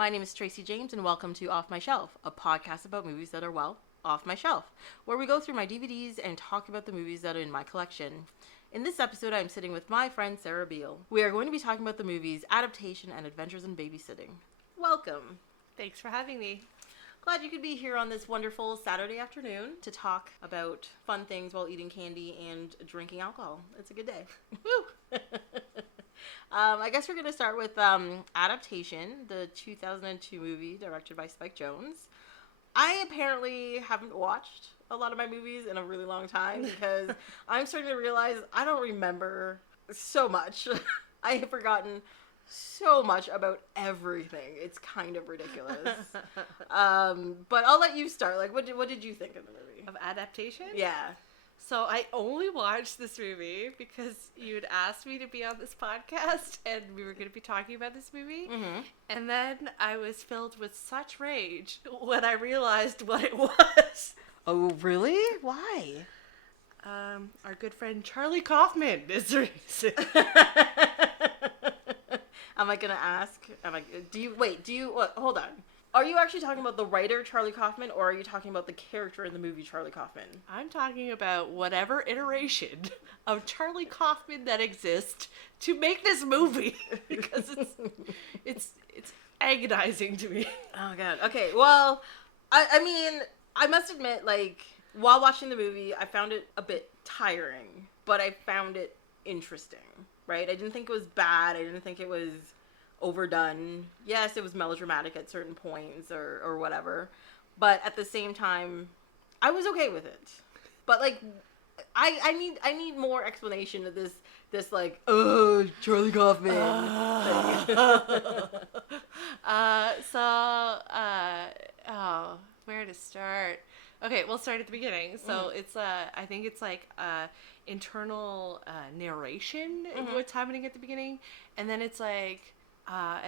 My name is Tracy James, and welcome to Off My Shelf, a podcast about movies that are, well, off my shelf, where we go through my DVDs and talk about the movies that are in my collection. In this episode, I'm sitting with my friend Sarah Behl. We are going to be talking about the movies Adaptation and Adventures in Babysitting. Welcome. Thanks for having me. Glad you could be here on this wonderful Saturday afternoon to talk about fun things while eating candy and drinking alcohol. It's a good day. Woo! I guess we're going to start with Adaptation, the 2002 movie directed by Spike Jonze. I apparently haven't watched a lot of my movies in a really long time because I'm starting to realize I don't remember so much. I have forgotten so much about everything. It's kind of ridiculous. But I'll let you start. Like, what did you think of the movie? Of Adaptation? Yeah. So I only watched this movie because you had asked me to be on this podcast and we were going to be talking about this movie. Mm-hmm. And then I was filled with such rage when I realized what it was. Oh, really? Why? Our good friend Charlie Kaufman is the reason. Am I going to ask? Hold on. Are you actually talking about the writer, Charlie Kaufman, or are you talking about the character in the movie, Charlie Kaufman? I'm talking about whatever iteration of Charlie Kaufman that exists to make this movie. Because it's agonizing to me. Oh, God. Okay, well, I mean, I must admit, like, while watching the movie, I found it a bit tiring, but I found it interesting, right? I didn't think it was bad. I didn't think it was overdone. Yes, it was melodramatic at certain points or whatever, but at the same time, I was okay with it. But like, I need more explanation of this like, oh, Charlie Kaufman. Where to start? Okay, we'll start at the beginning. So it's I think it's like internal narration what's happening at the beginning, and then it's like a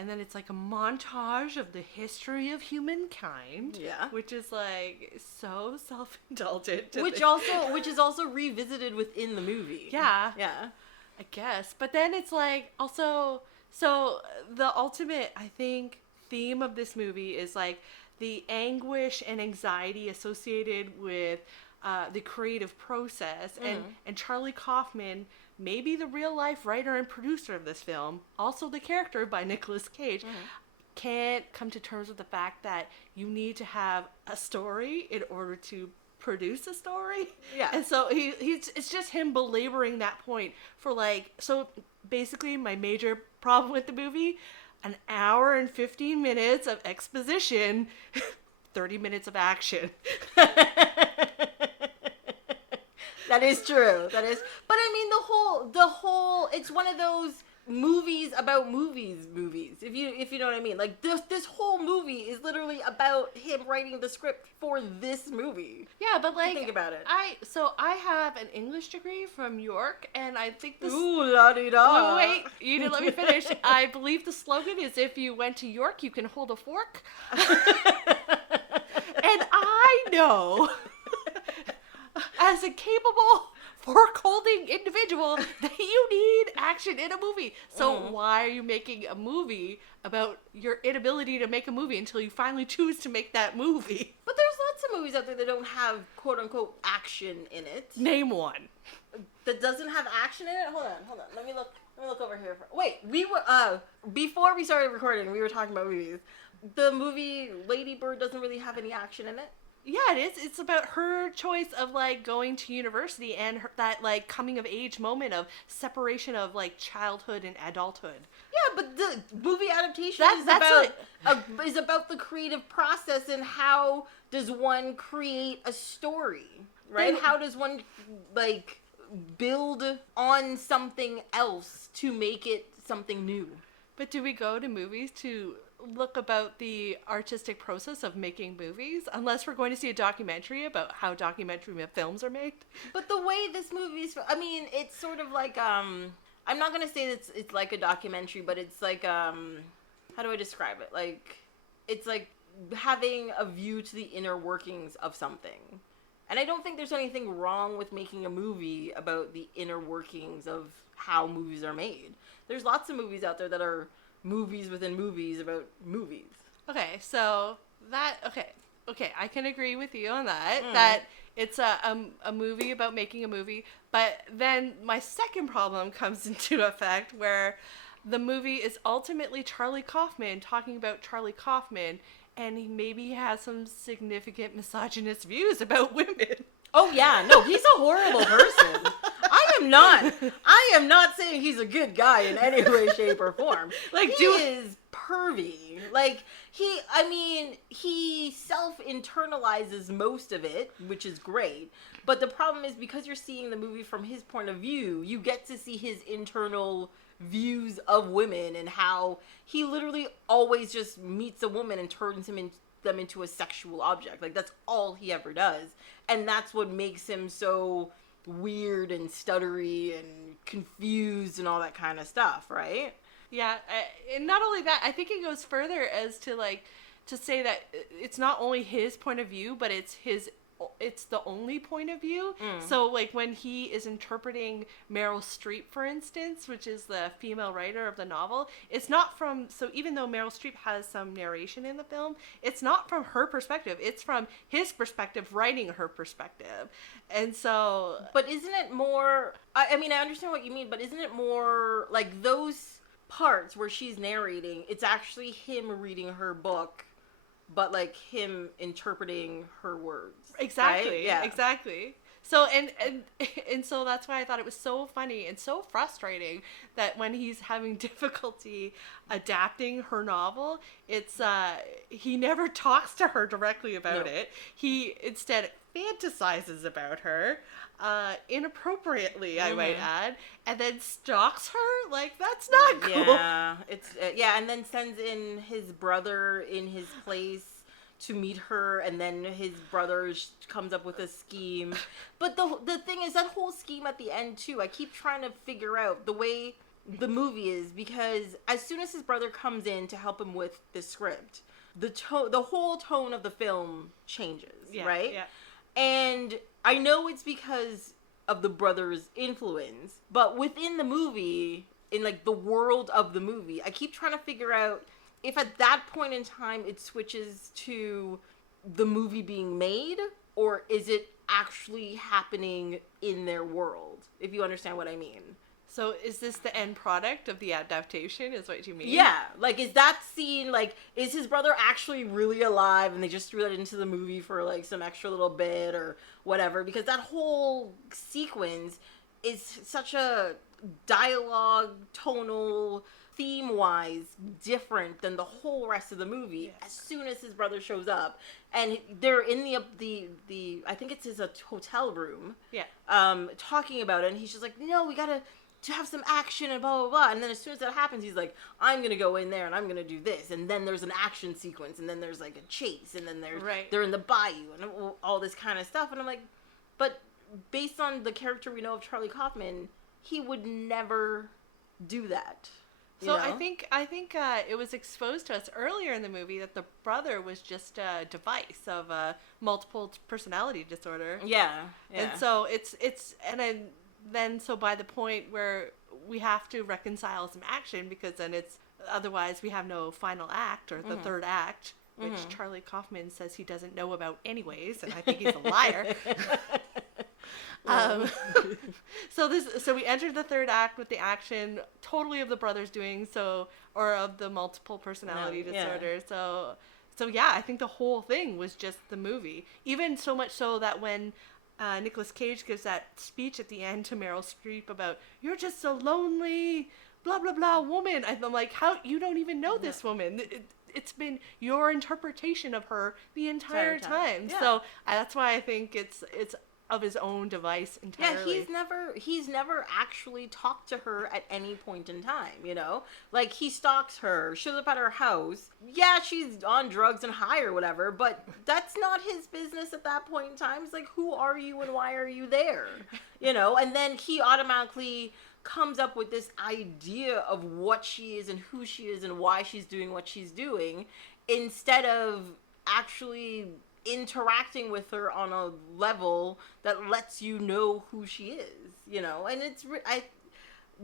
montage of the history of humankind. Yeah. Which is like so self-indulgent. Which is also revisited within the movie. Yeah. Yeah. I guess. But then it's like also, so the ultimate, I think, theme of this movie is like the anguish and anxiety associated with the creative process. And Charlie Kaufman, maybe the real life writer and producer of this film, also the character by Nicolas Cage, can't come to terms with the fact that you need to have a story in order to produce a story. Yeah. And so it's just him belaboring that point for like, so basically my major problem with the movie, an hour and 15 minutes of exposition, 30 minutes of action. That is true. That is, but I mean the whole. It's one of those movies about movies. If you know what I mean. Like this whole movie is literally about him writing the script for this movie. Yeah, but like, think about it. I have an English degree from York, and I think this. Ooh, la-di-da. Wait, you didn't let me finish. I believe the slogan is, if you went to York, you can hold a fork. And I know, as a capable fork-holding individual, that you need action in a movie. So why are you making a movie about your inability to make a movie until you finally choose to make that movie? But there's lots of movies out there that don't have quote-unquote action in it. Name one. That doesn't have action in it? Hold on. Let me look over here. Wait, we were, before we started recording, we were talking about movies. The movie Lady Bird doesn't really have any action in it. Yeah, it is. It's about her choice of like going to university and that like coming of age moment of separation of like childhood and adulthood. Yeah, but the movie adaptation is about the creative process and how does one create a story, right? How does one like build on something else to make it something new? But do we go to movies to look about the artistic process of making movies, unless we're going to see a documentary about how documentary films are made? But the way this movie is, I mean, it's sort of like, I'm not going to say it's like a documentary, but it's like, how do I describe it? Like, it's like having a view to the inner workings of something. And I don't think there's anything wrong with making a movie about the inner workings of how movies are made. There's lots of movies out there that are movies within movies about movies. Okay, so that, okay, I can agree with you on that, that it's a movie about making a movie, but then my second problem comes into effect where the movie is ultimately Charlie Kaufman talking about Charlie Kaufman, and he maybe has some significant misogynist views about women. Oh yeah, no, he's a horrible person. I am not saying he's a good guy in any way, shape, or form. Like, he is pervy. Like, he self-internalizes most of it, which is great. But the problem is, because you're seeing the movie from his point of view, you get to see his internal views of women and how he literally always just meets a woman and turns them into a sexual object. Like, that's all he ever does. And that's what makes him so weird and stuttery and confused and all that kind of stuff, right? Yeah, and not only that, I think it goes further as to, like, to say that it's not only his point of view, but it's the only point of view. So, like, when he is interpreting Meryl Streep, for instance, which is the female writer of the novel, it's not from, so even though Meryl Streep has some narration in the film, it's not from her perspective. It's from his perspective, writing her perspective. And so... But isn't it more, I mean, I understand what you mean, but isn't it more, like, those parts where she's narrating, it's actually him reading her book, but, like, him interpreting her words. Exactly. Right? Yeah. Exactly. So, and so that's why I thought it was so funny and so frustrating that when he's having difficulty adapting her novel, it's, he never talks to her directly about it. He instead fantasizes about her, inappropriately, I might add, and then stalks her. Like, that's not cool. Yeah, it's and then sends in his brother in his place to meet her, and then his brother comes up with a scheme. But the thing is, that whole scheme at the end too, I keep trying to figure out the way the movie is, because as soon as his brother comes in to help him with the script, the whole tone of the film changes, right? Yeah. And I know it's because of the brother's influence, but within the movie, in, like, the world of the movie, I keep trying to figure out if at that point in time it switches to the movie being made, or is it actually happening in their world, if you understand what I mean. So is this the end product of the adaptation, is what you mean? Yeah. Like, is that scene, like, is his brother actually really alive and they just threw that into the movie for, like, some extra little bit or whatever? Because that whole sequence is such a dialogue, tonal, theme-wise different than the whole rest of the movie. Yes. As soon as his brother shows up, and they're in the I think it's his hotel room, talking about it, and he's just like, no, we gotta have some action and blah blah blah. And then as soon as that happens, he's like, I'm gonna go in there and I'm gonna do this, and then there's an action sequence, and then there's, like, a chase, and then they're in the bayou and all this kind of stuff. And I'm like, but based on the character we know of Charlie Kaufman, he would never do that. So I think it was exposed to us earlier in the movie that the brother was just a device of a multiple personality disorder. Yeah. And so then by the point where we have to reconcile some action, because then otherwise we have no final act or the third act, which Charlie Kaufman says he doesn't know about anyways, and I think he's a liar. So we entered the third act with the action totally of the brothers doing so, or of the multiple personality disorder. So yeah, I think the whole thing was just the movie. Even so much so that when Nicolas Cage gives that speech at the end to Meryl Streep about, you're just a lonely blah blah blah woman, I'm like, how, you don't even know this woman. It's been your interpretation of her the entire time. Yeah. So that's why I think it's of his own device entirely. Yeah, he's never actually talked to her at any point in time, you know? Like, he stalks her, shows up at her house. Yeah, she's on drugs and high or whatever, but that's not his business at that point in time. It's like, who are you and why are you there? You know? And then he automatically comes up with this idea of what she is and who she is and why she's doing what she's doing, instead of actually interacting with her on a level that lets you know who she is, you know. And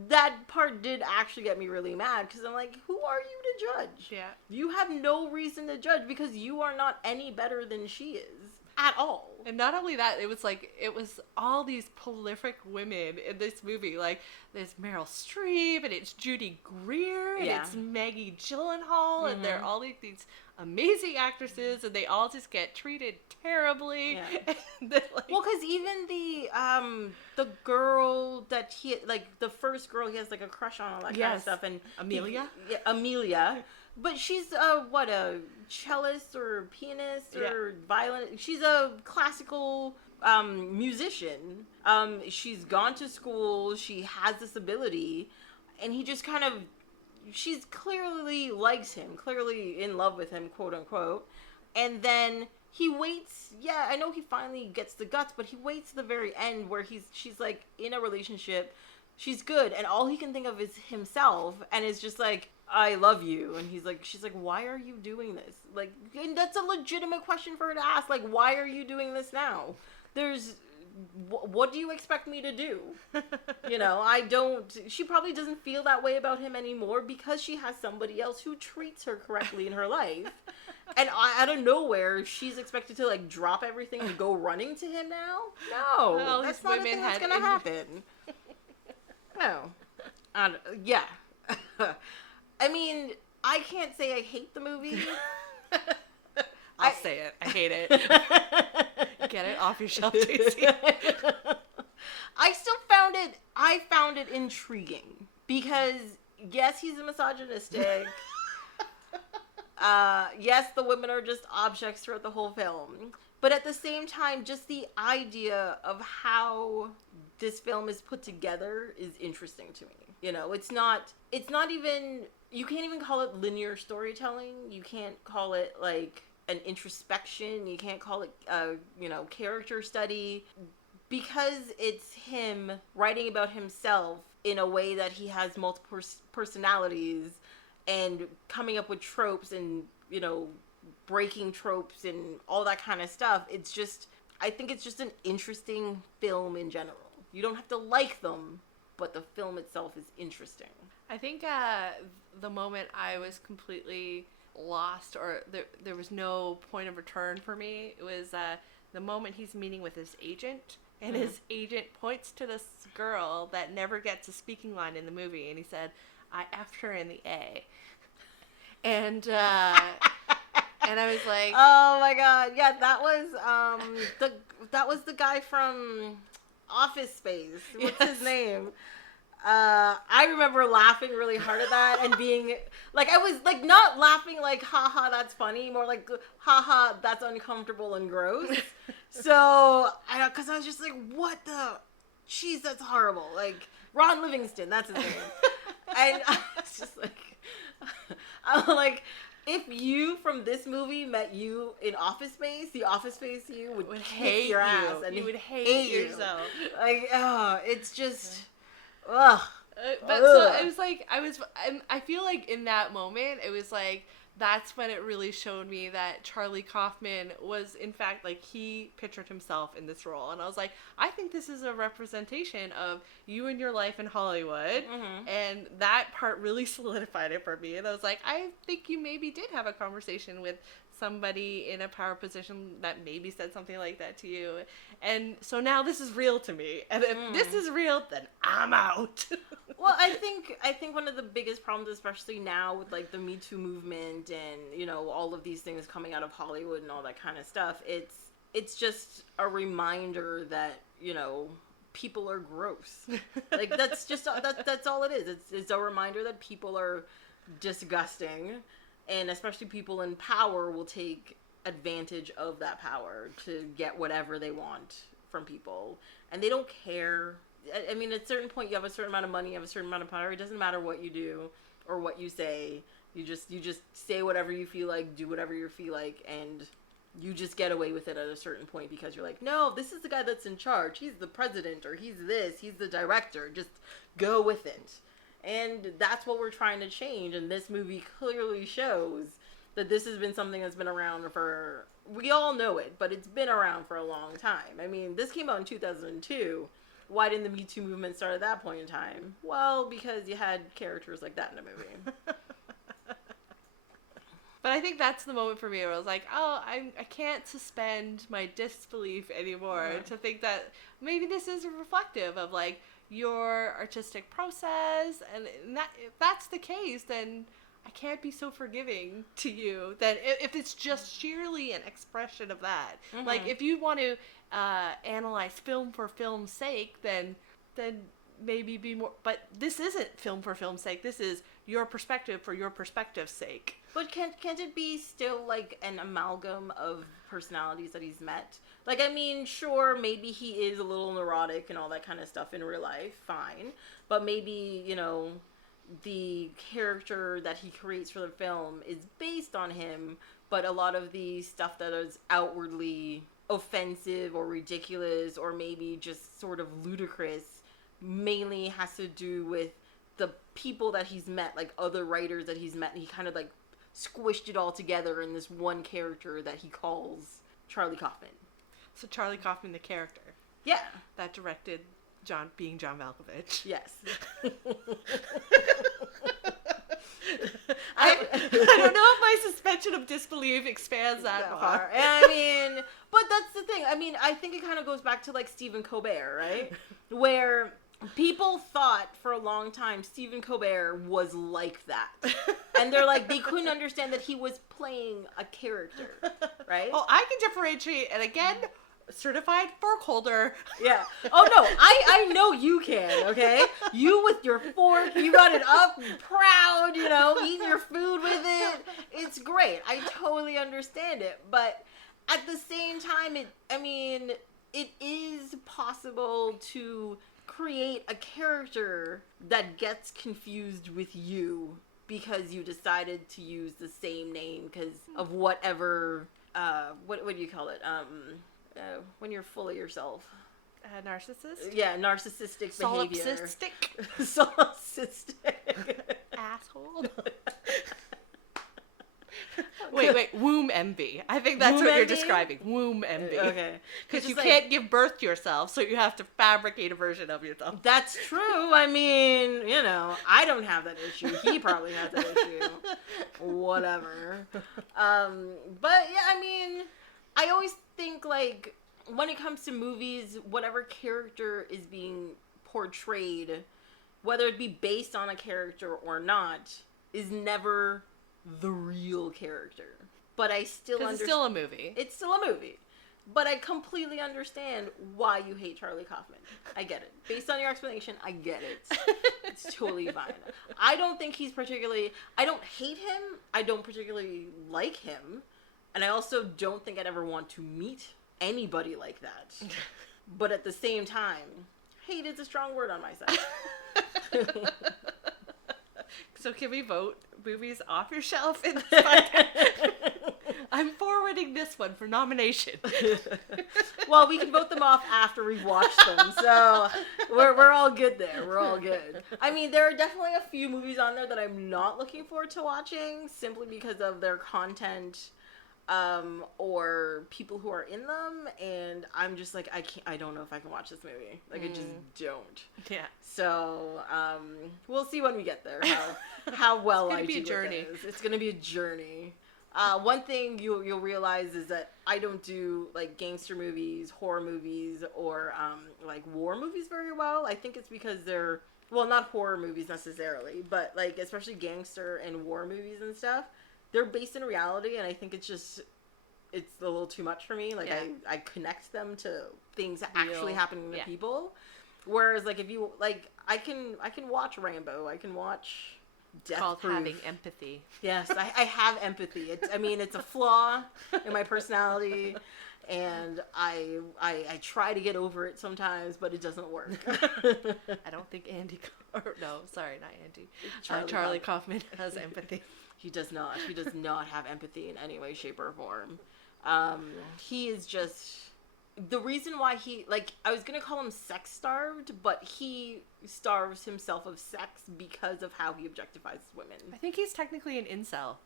that part did actually get me really mad, because I'm like, who are you to judge? Yeah. You have no reason to judge, because you are not any better than she is. At all. And not only that, it was all these prolific women in this movie. Like, there's Meryl Streep, and it's Judy Greer, and it's Maggie Gyllenhaal, and they're all like these amazing actresses, and they all just get treated terribly. Yeah. Like, well, because even the girl that he, like, the first girl he has, like, a crush on, all that kind of stuff, and Amelia? Amelia. But she's a cellist or pianist or violin. She's a classical musician. She's gone to school. She has this ability. And he just kind of, she's clearly likes him, clearly in love with him, quote unquote. And then he waits. Yeah, I know he finally gets the guts, but he waits to the very end where she's like in a relationship. She's good, and all he can think of is himself, and is just like, I love you. And she's like, why are you doing this? Like, and that's a legitimate question for her to ask. Like, why are you doing this now? What do you expect me to do? You know, she probably doesn't feel that way about him anymore, because she has somebody else who treats her correctly in her life. And out of nowhere, she's expected to, like, drop everything and go running to him now? No, well, that's not a thing that's gonna happen. No. Yeah. I mean, I can't say I hate the movie. I'll say it. I hate it. Get it off your shelf, Daisy. I found it intriguing. Because, yes, he's misogynistic. Yes, the women are just objects throughout the whole film. But at the same time, just the idea of how this film is put together is interesting to me. You know, it's not even, you can't even call it linear storytelling. You can't call it, like, an introspection. You can't call it, character study. Because it's him writing about himself in a way that he has multiple personalities and coming up with tropes and, you know, breaking tropes and all that kind of stuff. It's just, I think it's just an interesting film in general. You don't have to like them, but the film itself is interesting. I think the moment I was completely lost, or there was no point of return for me, it was the moment he's meeting with his agent, and his agent points to this girl that never gets a speaking line in the movie, and he said, I effed her in the A. And and I was like, oh my god, yeah, that was the guy from Office Space. What's his name? I remember laughing really hard at that and being like, I was like not laughing like, haha, that's funny, more like, haha, that's uncomfortable and gross. So, because I was just like, what the, jeez, that's horrible. Like, Ron Livingston, that's his name. And I was just like, I'm like, if you from this movie met you in Office Space, the Office Space you would hate your ass, and you would hate yourself. Like, it's just, ugh. But so it was like, I feel like in that moment, it was like, that's when it really showed me that Charlie Kaufman was, in fact, like, he pictured himself in this role. And I was like, I think this is a representation of you and your life in Hollywood. Mm-hmm. And that part really solidified it for me. And I was like, I think you maybe did have a conversation with somebody in a power position that maybe said something like that to you. And so now this is real to me. And if this is real, then I'm out. Well, I think one of the biggest problems, especially now with, like, the Me Too movement and, you know, all of these things coming out of Hollywood and all that kind of stuff, it's just a reminder that, you know, people are gross. Like, that's just, that's all it is. It's a reminder that people are disgusting, and especially people in power will take advantage of that power to get whatever they want from people, and they don't care. I mean, at a certain point, you have a certain amount of money, you have a certain amount of power. It doesn't matter what you do or what you say. You just say whatever you feel like, do whatever you feel like, and you just get away with it at a certain point because you're like, no, this is the guy that's in charge. He's the president, or he's this, he's the director. Just go with it. And that's what we're trying to change, and this movie clearly shows that this has been something that's been around for, we all know it, but it's been around for a long time. I mean, this came out in 2002. why didn't the Me Too movement start at that point in time? Well, because you had characters like that in a movie. But I think that's the moment for me where I was like, oh, I can't suspend my disbelief anymore to think that maybe this is reflective of, like, your artistic process. And if that's the case, then I can't be so forgiving to you. Then if it's just sheerly an expression of that. Like, if you want to analyze film for film's sake, then maybe be more. But this isn't film for film's sake. This is your perspective for your perspective's sake. But can't it be still, like, an amalgam of personalities that he's met? Like, I mean, sure, maybe he is a little neurotic and all that kind of stuff in real life, fine. But maybe, you know, the character that he creates for the film is based on him, but a lot of the stuff that is outwardly offensive or ridiculous or maybe just sort of ludicrous mainly has to do with the people that he's met, like other writers that he's met, and he kind of, like, squished it all together in this one character that he calls Charlie Kaufman. So Charlie Kaufman, the character. Yeah. That directed John Malkovich. Yes. I don't know if my suspension of disbelief expands that far. I mean, but that's the thing. I mean, I think it kind of goes back to, like, Stephen Colbert, right? Where people thought for a long time Stephen Colbert was like that. And they're like, they couldn't understand that he was playing a character, right? Oh, I can differentiate, and again, certified fork holder. Yeah. Oh, no, I know you can, okay? You with your fork, you got it up, proud, you know, eating your food with it. It's great. I totally understand it. But at the same time, it is possible to create a character that gets confused with you because you decided to use the same name because of whatever, what do you call it? When you're full of yourself. Narcissist? Yeah, narcissistic behavior. Solipsistic. Asshole. Wait, womb envy. I think that's womb what envy? You're describing. Womb envy. Okay. Because you can't give birth to yourself, so you have to fabricate a version of yourself. That's true. I mean, you know, I don't have that issue. He probably has that issue. Whatever. But yeah, I mean, I always think, like, when it comes to movies, whatever character is being portrayed, whether it be based on a character or not, is never the real character. But I still understand. It's still a movie. It's still a movie. But I completely understand why you hate Charlie Kaufman. I get it. Based on your explanation, I get it. It's totally fine. I don't think he's particularly... I don't hate him. I don't particularly like him. And I also don't think I'd ever want to meet anybody like that. But at the same time, hate is a strong word on my side. So can we vote movies off your shelf in this podcast? I'm forwarding this one for nomination. Well, we can vote them off after we've watched them, so we're all good there. We're all good. I mean, there are definitely a few movies on there that I'm not looking forward to watching, simply because of their content, or people who are in them, and I'm just like, I don't know if I can watch this movie. Like, I just don't. Yeah. So, we'll see when we get there, how well I do. It's gonna be a journey. It's gonna be a journey. One thing you'll realize is that I don't do, like, gangster movies, horror movies, or, like, war movies very well. I think it's because they're, well, not horror movies necessarily, but, like, especially gangster and war movies and stuff, they're based in reality, and I think it's a little too much for me. Like, yeah. I connect them to things actually happening to people. Whereas, like, if you, like, I can watch Rambo, I can watch Death Called Proof. having empathy. Yes, I have empathy. It's a flaw in my personality, and I try to get over it sometimes, but it doesn't work. I don't think Andy, no, sorry, not Andy. Charlie Kaufman has empathy. He does not. He does not have empathy in any way, shape, or form. He is just... The reason why he... Like, I was going to call him sex-starved, but he starves himself of sex because of how he objectifies women. I think he's technically an incel.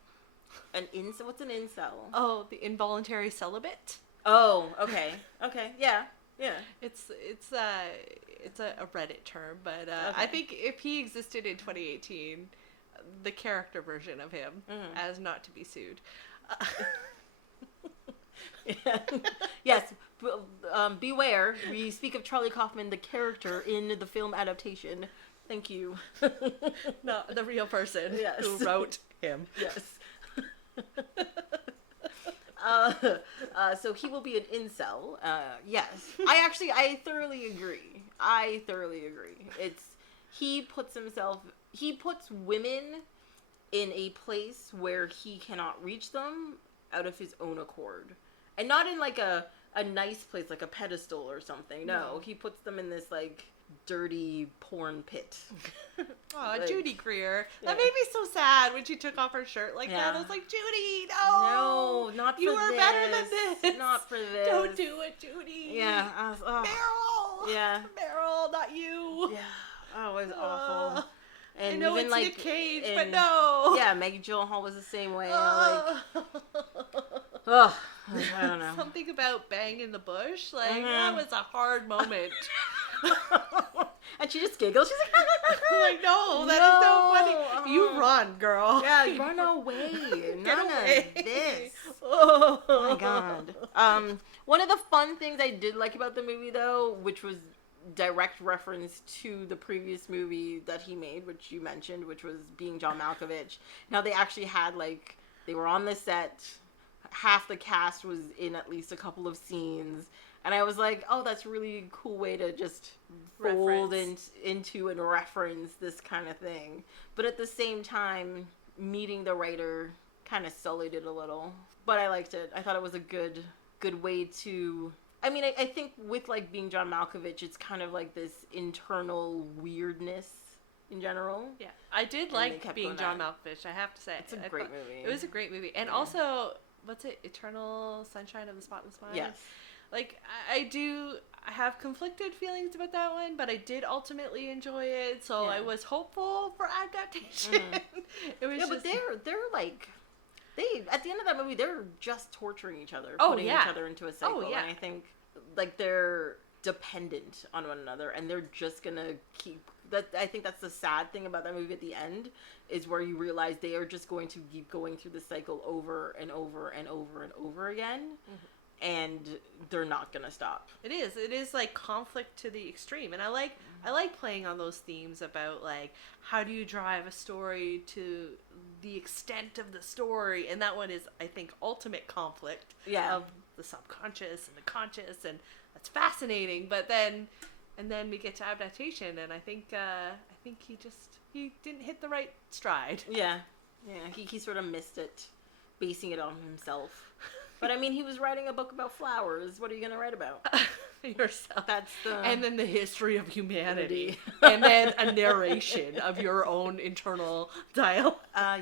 An incel? What's an incel? Oh, the involuntary celibate? Oh, okay. Okay, yeah. Yeah. It's a Reddit term, but I think if he existed in 2018, the character version of him as not to be sued. Yeah. Yes. Beware. We speak of Charlie Kaufman, the character in the film adaptation. Thank you. No, the real person Yes. who wrote him. Yes. So he will be an incel. Yes. I thoroughly agree. He puts women in a place where he cannot reach them out of his own accord. And not in like a nice place, like a pedestal or something. No, he puts them in this like dirty porn pit. Oh, like, Judy Greer. Yeah. That made me so sad when she took off her shirt like that. I was like, Judy, no! No, not for You are this. better than this. Not for this. Don't do it, Judy. Yeah. Meryl! Yeah. Meryl, not you. Yeah. Oh, it was awful. And I know even, it's like, Nick Cage, but no. Yeah, Maggie Gyllenhaal was the same way. Ugh. I don't know. Something about bang in the bush. Like, that was a hard moment. And she just giggles. She's like, no, that is so funny. You run, girl. Yeah, run away. Get None away. of this. Oh my god. One of the fun things I did like about the movie, though, which was direct reference to the previous movie that he made, which you mentioned, which was Being John Malkovich. Now they actually had, like, they were on the set. Half the cast was in at least a couple of scenes. And I was like, oh, that's a really cool way to just fold into and reference this kind of thing. But at the same time, meeting the writer kind of sullied it a little. But I liked it. I thought it was a good way to... I mean, I think with, like, Being John Malkovich, it's kind of like this internal weirdness in general. Yeah. I did like Being John Malkovich, I have to say. It's a great movie. It was a great movie. And also, what's it? Eternal Sunshine of the Spotless Mind? Yes. Like, I have conflicted feelings about that one, but I did ultimately enjoy it, so I was hopeful for adaptation. It was but they're like... at the end of that movie, they're just torturing each other, putting each other into a cycle. And I think, like, they're dependent on one another, and they're just gonna keep... I think that's the sad thing about that movie at the end, is where you realize they are just going to keep going through the cycle over and over and over and over again. And they're not gonna stop. It is like conflict to the extreme, and I like playing on those themes about, like, how do you drive a story to the extent of the story, and that one is, I think, ultimate conflict of the subconscious and the conscious, and that's fascinating. But then we get to adaptation, and I think he didn't hit the right stride. He sort of missed it, basing it on himself. But I mean, he was writing a book about flowers. What are you going to write about? Yourself. And then the history of humanity. And then a narration of your own internal dialogue.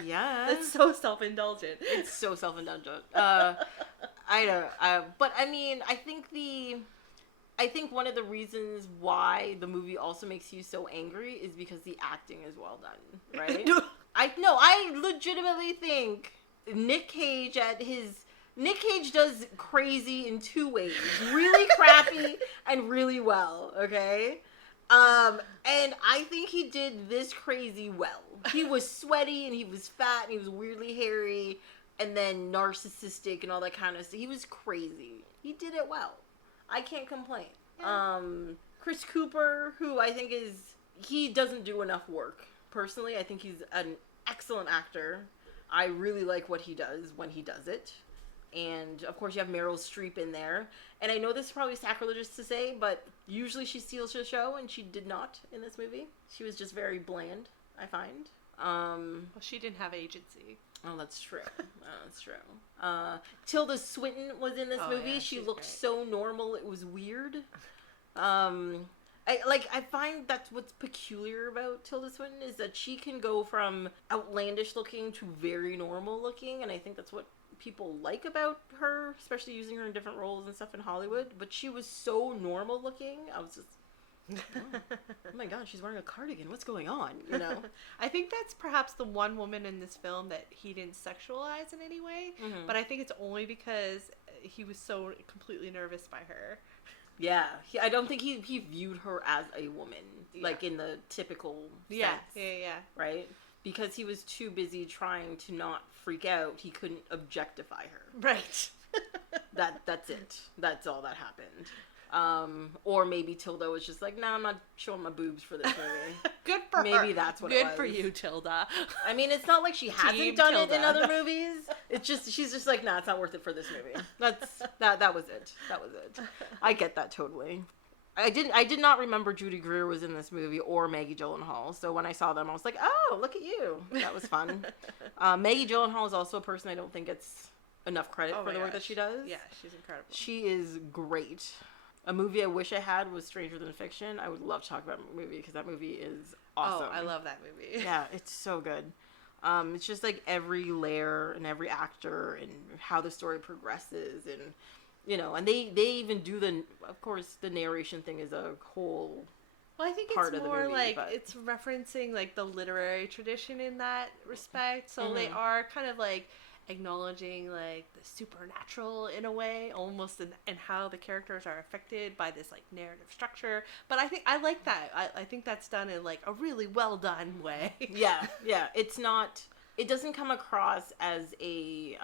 Yeah. It's so self-indulgent. It's so self-indulgent. I know. But I mean, I think one of the reasons why the movie also makes you so angry is because the acting is well done, right? I legitimately think Nick Cage does crazy in two ways. Really crappy and really well, okay? And I think he did this crazy well. He was sweaty and he was fat and he was weirdly hairy and then narcissistic and all that kind of stuff. He was crazy. He did it well. I can't complain. Yeah. Chris Cooper, who I think he doesn't do enough work. Personally, I think he's an excellent actor. I really like what he does when he does it. And, of course, you have Meryl Streep in there. And I know this is probably sacrilegious to say, but usually she steals the show, and she did not in this movie. She was just very bland, I find. Well, she didn't have agency. Oh, that's true. Tilda Swinton was in this movie. Yeah, she looked so normal, it was weird. I find that's what's peculiar about Tilda Swinton is that she can go from outlandish looking to very normal looking, and I think that's what people like about her, especially using her in different roles and stuff in Hollywood. But she was so normal looking. I was just, oh my god, she's wearing a cardigan. What's going on? You know. I think that's perhaps the one woman in this film that he didn't sexualize in any way. Mm-hmm. But I think it's only because he was so completely nervous by her. Yeah. I don't think he viewed her as a woman, like in the typical sense. Yeah. Right? Because he was too busy trying to not freak out, he couldn't objectify her. Right. That's it. That's all that happened. Or maybe Tilda was just like, nah, I'm not showing my boobs for this movie. Good for her. Maybe that's what it was. Good for you, Tilda. I mean, it's not like she hasn't done it in other movies. It's just, she's just like, nah, it's not worth it for this movie. That was it. That was it. I get that totally. I did not remember Judy Greer was in this movie or Maggie Gyllenhaal. So when I saw them, I was like, oh, look at you. That was fun. Maggie Gyllenhaal is also a person I don't think gets enough credit for the work that she does. Yeah, she's incredible. She is great. A movie I wish I had was Stranger Than Fiction. I would love to talk about that movie because that movie is awesome. Oh, I love that movie. Yeah, it's so good. It's just like every layer and every actor and how the story progresses and, you know, and they even do of course, the narration thing is a whole Well, I think part it's of more the movie, like but... it's referencing like the literary tradition in that respect. So they are kind of like acknowledging like the supernatural in a way, almost and how the characters are affected by this like narrative structure. But I like that. I think that's done in like a really well done way. Yeah. It doesn't come across as a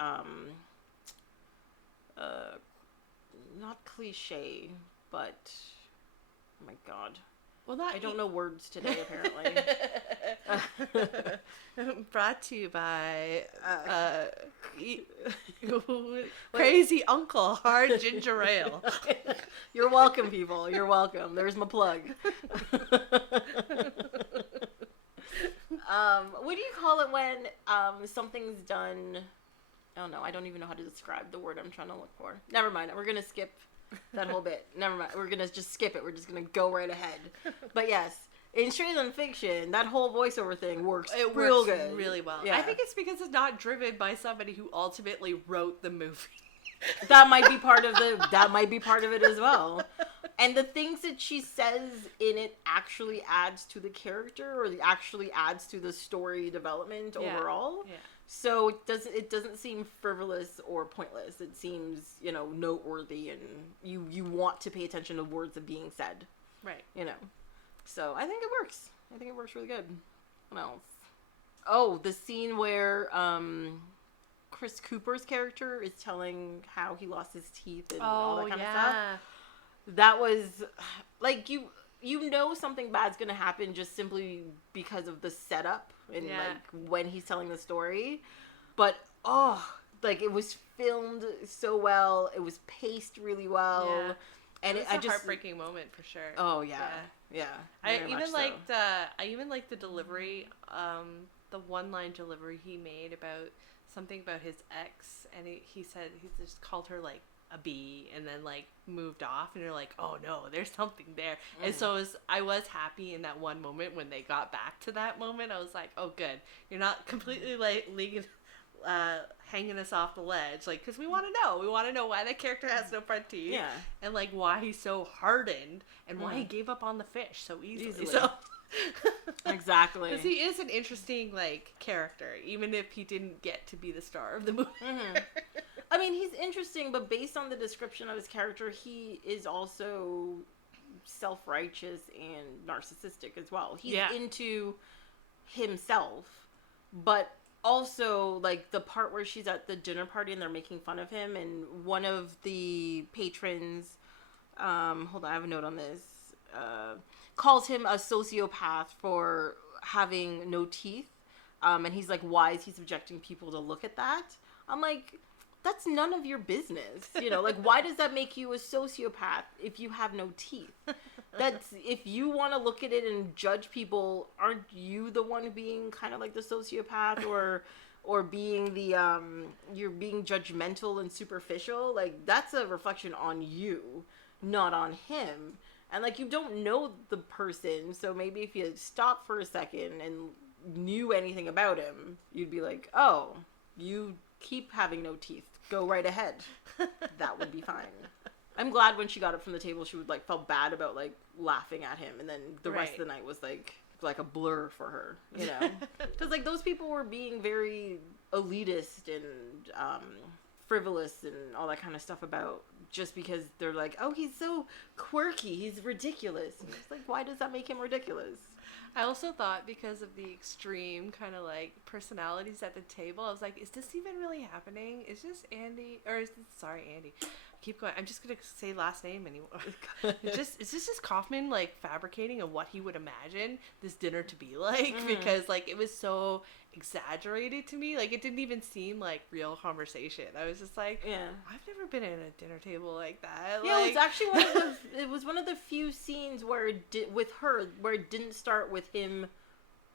not cliche, but oh my god. Well, I don't know words today, apparently. Brought to you by Crazy Uncle Hard Ginger Ale. You're welcome, people. You're welcome. There's my plug. What do you call it when something's done? Oh no, I don't even know how to describe the word I'm trying to look for. Never mind. We're gonna skip that whole bit. Never mind. We're gonna just skip it. We're just gonna go right ahead. But yes, in Stranger Than Fiction, that whole voiceover thing works. It real works good, really well. Yeah. I think it's because it's not driven by somebody who ultimately wrote the movie. That might be part of it as well. And the things that she says in it actually adds to the character, or actually adds to the story development overall. Yeah. So it doesn't seem frivolous or pointless. It seems, you know, noteworthy, and you want to pay attention to words that are being said. Right. You know. So I think it works. I think it works really good. What else? Oh, the scene where Chris Cooper's character is telling how he lost his teeth and all that kind of stuff. That was like you know something bad's gonna happen just simply because of the setup and like when he's telling the story. But like it was filmed so well, it was paced really well. Yeah. And it was a heartbreaking moment for sure. Oh yeah. I even liked the delivery, the one-line delivery he made about something about his ex, and he said he just called her like a bee and then like moved off, and you're like, oh no, there's something there. And so I was happy in that one moment when they got back to that moment. I was like, oh good, you're not completely like hanging us off the ledge, like, because we want to know why that character has no front teeth, and like why he's so hardened and why he gave up on the fish so easily. So exactly, because he is an interesting like character, even if he didn't get to be the star of the movie. I mean, he's interesting, but based on the description of his character, he is also self-righteous and narcissistic as well. He's into himself, but also, like, the part where she's at the dinner party and they're making fun of him, and one of the patrons, hold on, I have a note on this, calls him a sociopath for having no teeth, and he's like, why is he subjecting people to look at that? I'm like, that's none of your business, you know, like, why does that make you a sociopath if you have no teeth? That's, if you want to look at it and judge people, aren't you the one being kind of like the sociopath, or being the, you're being judgmental and superficial? Like, that's a reflection on you, not on him. And, like, you don't know the person, so maybe if you stopped for a second and knew anything about him, you'd be like, oh, you keep having no teeth. Go right ahead. That would be fine. I'm glad when she got up from the table, she would, like, felt bad about, like, laughing at him, and then the rest of the night was, like a blur for her, you know? Because, like, those people were being very elitist and frivolous and all that kind of stuff about just because they're like, oh, he's so quirky, he's ridiculous. And it's like, why does that make him ridiculous? I also thought because of the extreme kind of like personalities at the table, I was like, is this even really happening? Is this Andy? Or is this, sorry, Andy. Keep going. I'm just going to say last name anymore. Is this just Kaufman like fabricating of what he would imagine this dinner to be like? Because like it was so exaggerated to me. Like it didn't even seem like real conversation. I was just like, I've never been at a dinner table like that. Yeah, like... it was actually one of the few scenes where with her where it didn't start with him.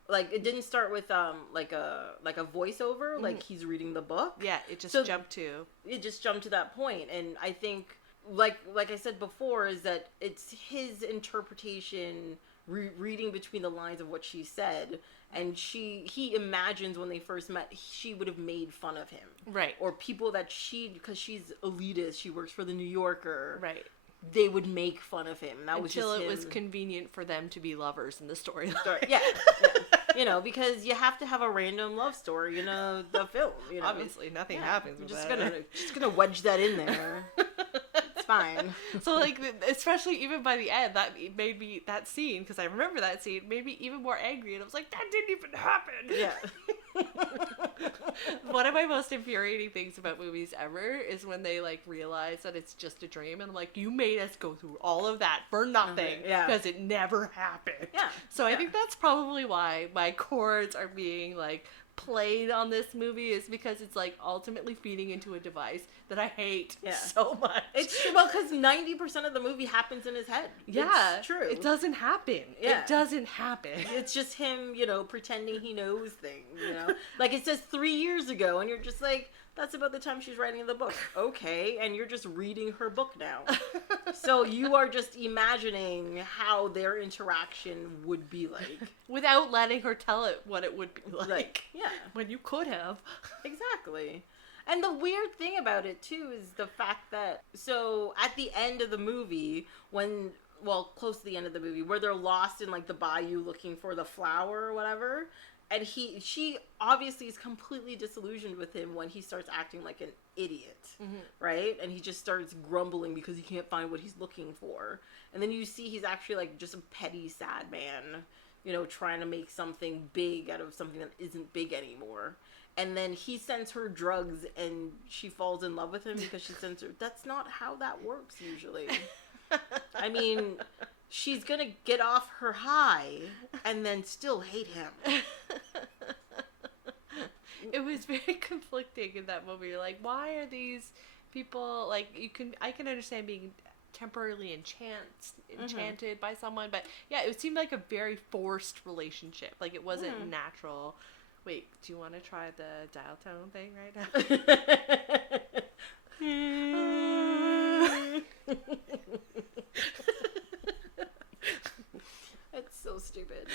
Like it didn't start with like a voiceover, like he's reading the book. Yeah, it just jumped to that point, and I think like I said before, is that it's his interpretation, reading between the lines of what she said, and he imagines when they first met she would have made fun of him, right? Or people that because she's elitist, she works for the New Yorker, right? They would make fun of him. That was until just it was convenient for them to be lovers in the storyline. Yeah. You know, because you have to have a random love story in the film. You know? Obviously, nothing happens with that. Just gonna wedge that in there. It's fine. So, like, especially even by the end, that made me, that scene, because I remember that scene, made me even more angry. And I was like, that didn't even happen. Yeah. One of my most infuriating things about movies ever is when they, like, realize that it's just a dream. And I'm like, you made us go through all of that for nothing. Because it never happened. Yeah. So I think that's probably why my chords are being, like, played on this movie, is because it's like ultimately feeding into a device that I hate so much. It's well, because 90% of the movie happens in his head. Yeah, it's true. It doesn't happen. Yeah. It doesn't happen. It's just him, pretending he knows things. Like it says 3 years ago, and you're just like, that's about the time she's writing the book. Okay, and you're just reading her book now. So you are just imagining how their interaction would be like. Without letting her tell it what it would be like. Yeah. When you could have. Exactly. And the weird thing about it, too, is the fact that, so at the end of the movie, close to the end of the movie, where they're lost in, like, the bayou looking for the flower or whatever, and she obviously is completely disillusioned with him when he starts acting like an idiot, right? And he just starts grumbling because he can't find what he's looking for. And then you see he's actually like just a petty, sad man, trying to make something big out of something that isn't big anymore. And then he sends her drugs and she falls in love with him because she sends her... That's not how that works usually. I mean... She's gonna get off her high and then still hate him. It was very conflicting in that movie. Like, why are these people, like, I can understand being temporarily enchanted by someone, but yeah, it seemed like a very forced relationship. Like, it wasn't natural. Wait, do you want to try the dial tone thing right now? It's so stupid.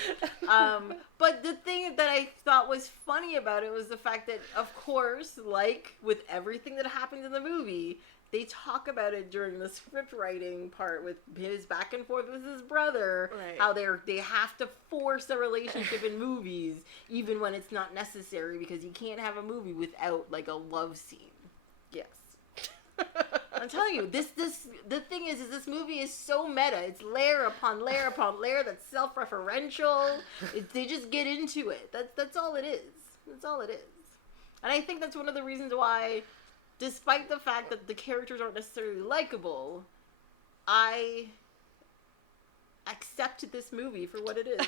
But the thing that I thought was funny about it was the fact that, of course, like with everything that happens in the movie, they talk about it during the script writing part with his back and forth with his brother, right. How they have to force a relationship in movies, even when it's not necessary, because you can't have a movie without, like, a love scene. Yes. I'm telling you, the thing is this movie is so meta. It's layer upon layer upon layer that's self-referential. They just get into it. That's all it is. That's all it is. And I think that's one of the reasons why, despite the fact that the characters aren't necessarily likable, I accept this movie for what it is.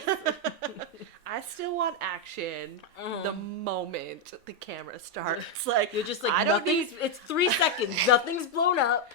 I still want action the moment the camera starts. Like, you're just like, it's 3 seconds. Nothing's blown up.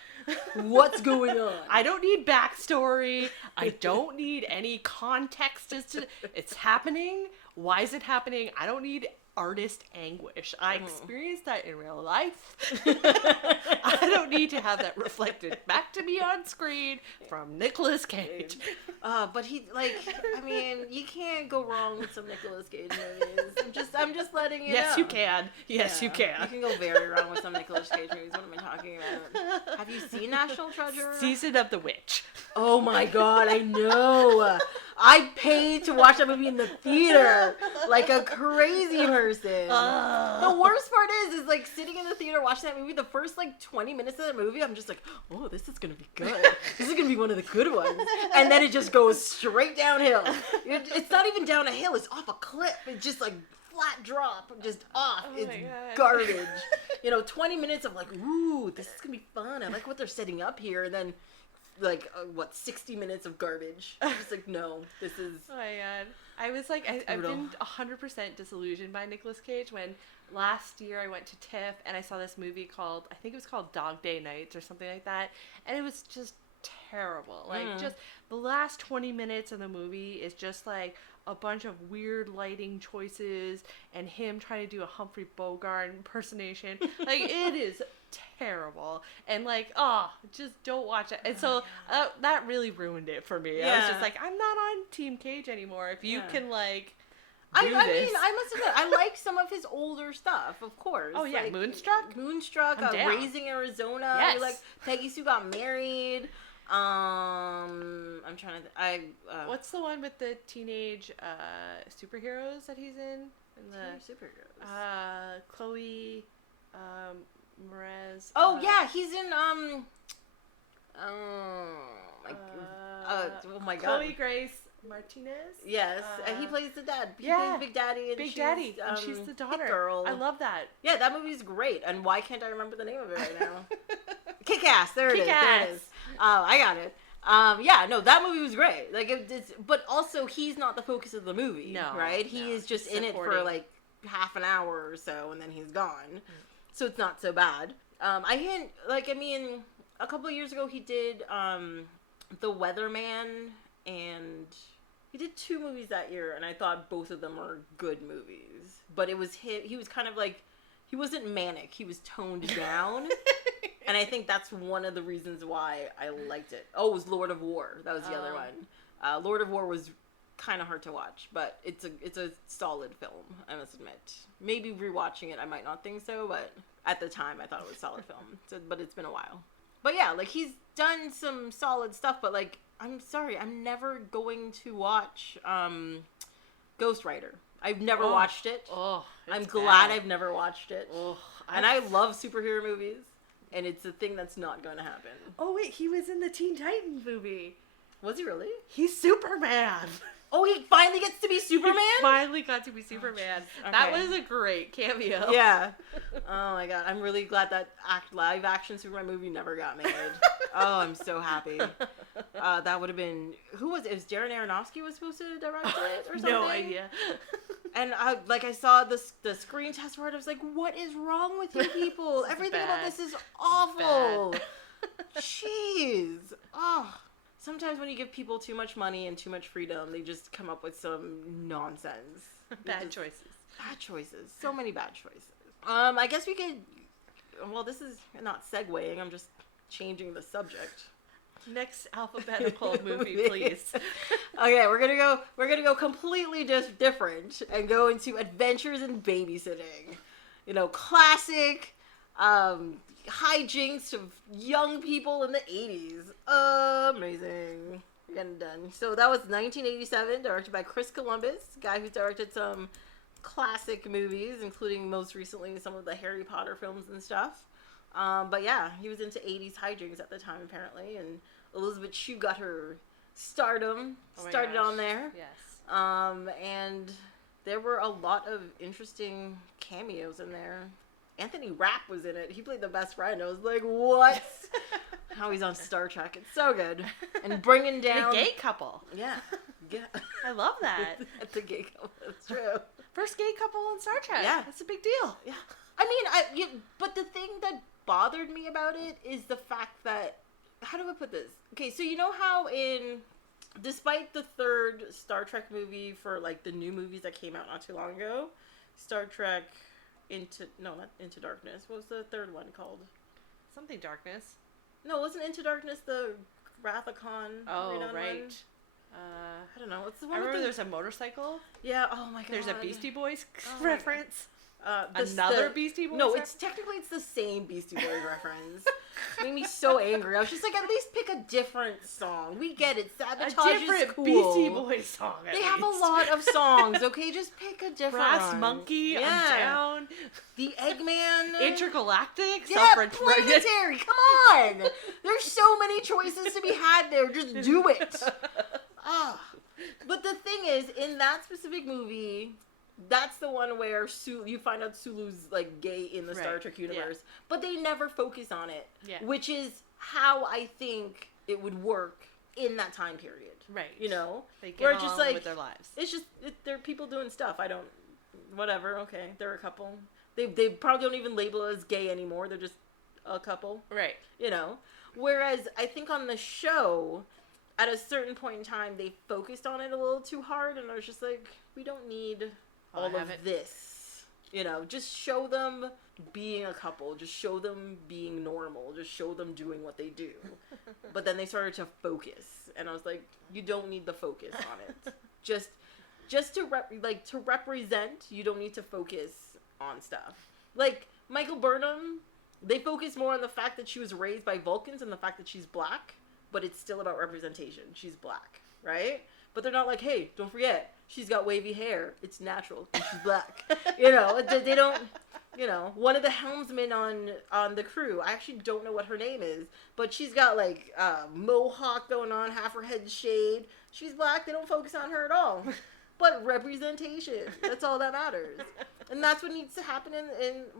What's going on? I don't need backstory. I don't need any context as to it's happening. Why is it happening? I don't need artist anguish. I experienced that in real life. I don't need to have that reflected back to me on screen from Nicolas Cage. But he, like, I mean, you can't go wrong with some Nicolas Cage movies. I'm just letting you know. Yes, you can. Yes, you can. You can go very wrong with some Nicolas Cage movies. What am I talking about? Have you seen National Treasure? Season of the Witch. Oh my god, I know. I paid to watch that movie in the theater like a crazy person. The worst part is like sitting in the theater watching that movie, the first like 20 minutes of the movie, I'm just like, oh, this is going to be good. This is going to be one of the good ones. And then it just goes straight downhill. It's not even down a hill. It's off a cliff. It's just like flat drop, just off. It's garbage. 20 minutes of like, ooh, this is going to be fun. I like what they're setting up here. And then 60 minutes of garbage. I'm just like, no, this is... Oh my god. I was like, I've been 100% disillusioned by Nicolas Cage when last year I went to TIFF and I saw this movie called, I think it was called Dog Day Nights or something like that, and it was just terrible. Like, just the last 20 minutes of the movie is just like a bunch of weird lighting choices and him trying to do a Humphrey Bogart impersonation. Like, it is terrible. And like, just don't watch it. And so that really ruined it for me. I was just like, I'm not on Team Cage anymore. If you can like do this. I mean, I must admit, I like some of his older stuff, of course. Oh yeah, like, Moonstruck, Raising Arizona. Yes. Like Peggy Sue Got Married. I'm trying to. What's the one with the teenage superheroes that he's in? Superheroes. Chloe, Moretz. Oh yeah, he's in oh my god. Chloe Grace Martinez. Yes, he plays the dad. He plays Big Daddy, and she's the daughter. Hit Girl. I love that. Yeah, that movie's great. And why can't I remember the name of it right now? Kick-Ass. There it is. I got it. Yeah, no, that movie was great. Like, but also he's not the focus of the movie. No, right? He is just in it for like half an hour or so, and then he's gone. So it's not so bad. I mean, a couple of years ago he did The Weatherman, and he did 2 movies that year, and I thought both of them were good movies. But it was he was kind of like, he wasn't manic, he was toned down. And I think that's one of the reasons why I liked it. Oh, it was Lord of War. That was the other one. Lord of War was kind of hard to watch, but it's a solid film, I must admit. Maybe rewatching it, I might not think so, but at the time I thought it was a solid film. So, but it's been a while. But yeah, like, he's done some solid stuff, but like, I'm sorry, I'm never going to watch Ghost Rider. I've never watched it. I'm glad I've never watched it. And I love superhero movies. And it's a thing that's not going to happen. Oh, wait, he was in the Teen Titans movie. Was he really? He's Superman. Oh, he finally gets to be Superman? He finally got to be Superman. Okay. That was a great cameo. Yeah. Oh, my God. I'm really glad that live action Superman movie never got made. Oh, I'm so happy. That would have been... Who was it? It was Darren Aronofsky was supposed to direct it or something? No idea. And I saw the screen test for it. I was like, what is wrong with you people? Everything about this is awful. Jeez. Oh. Sometimes when you give people too much money and too much freedom, they just come up with some nonsense. Bad choices. Bad choices. So many bad choices. I guess we could... Well, this is not segueing. I'm just changing the subject. Next alphabetical movie, please. Okay, we're gonna go completely just different and go into Adventures in Babysitting. Classic hijinks of young people in the 80s. Amazing. Getting done. So that was 1987, directed by Chris Columbus, guy who directed some classic movies, including most recently some of the Harry Potter films and stuff. But yeah, he was into 80s hijinks at the time, apparently, and Elisabeth Shue got her stardom started on there. Yes. And there were a lot of interesting cameos in there. Anthony Rapp was in it. He played the best friend. I was like, what? How he's on Star Trek. It's so good. And bringing down... The gay couple. Yeah. I love that. That's a gay couple. That's true. First gay couple on Star Trek. Yeah. That's a big deal. Yeah. I mean, but the thing that bothered me about it is the fact that... How do I put this? Okay, so you know how despite the third Star Trek movie for, like, the new movies that came out not too long ago, Star Trek not Into Darkness. What was the third one called? Something Darkness. No, wasn't Into Darkness the Wrath of Khan? Oh, right. One? I don't know. What's the one? I remember there's a motorcycle. Yeah. Oh my God. There's a Beastie Boys reference. Another Beastie Boys? No, it's the same Beastie Boys reference. It made me so angry. I was just like, at least pick a different song. We get it. Sabotage a different is cool. Beastie Boys song. They have a lot of songs. Okay, just pick a different Brass one. Monkey. Yeah. I'm down. The Eggman. Intergalactic. Yeah, Planetary. Come on. There's so many choices to be had there. Just do it. But the thing is, in that specific movie, that's the one where you find out Sulu's like gay in the Star Trek universe, but they never focus on it, which is how I think it would work in that time period. Right. You know, they get on just like with their lives. It's just they're people doing stuff. Whatever. Okay, they're a couple. They probably don't even label it as gay anymore. They're just a couple. Right. You know, whereas I think on the show, at a certain point in time, they focused on it a little too hard, and I was just like, we don't need all of this. You know, just show them being a couple. Just show them being normal. Just show them doing what they do. But then they started to focus, and I was like, you don't need the focus on it. Just to represent, you don't need to focus on stuff. Like Michael Burnham, they focus more on the fact that she was raised by Vulcans and the fact that she's black, but it's still about representation. She's black, right? But they're not like, hey, don't forget, she's got wavy hair. It's natural. And she's black. You know, they don't, you know, one of the helmsmen on the crew, I actually don't know what her name is, but she's got like mohawk going on, half her head shaved. She's black. They don't focus on her at all. But representation. That's all that matters. And that's what needs to happen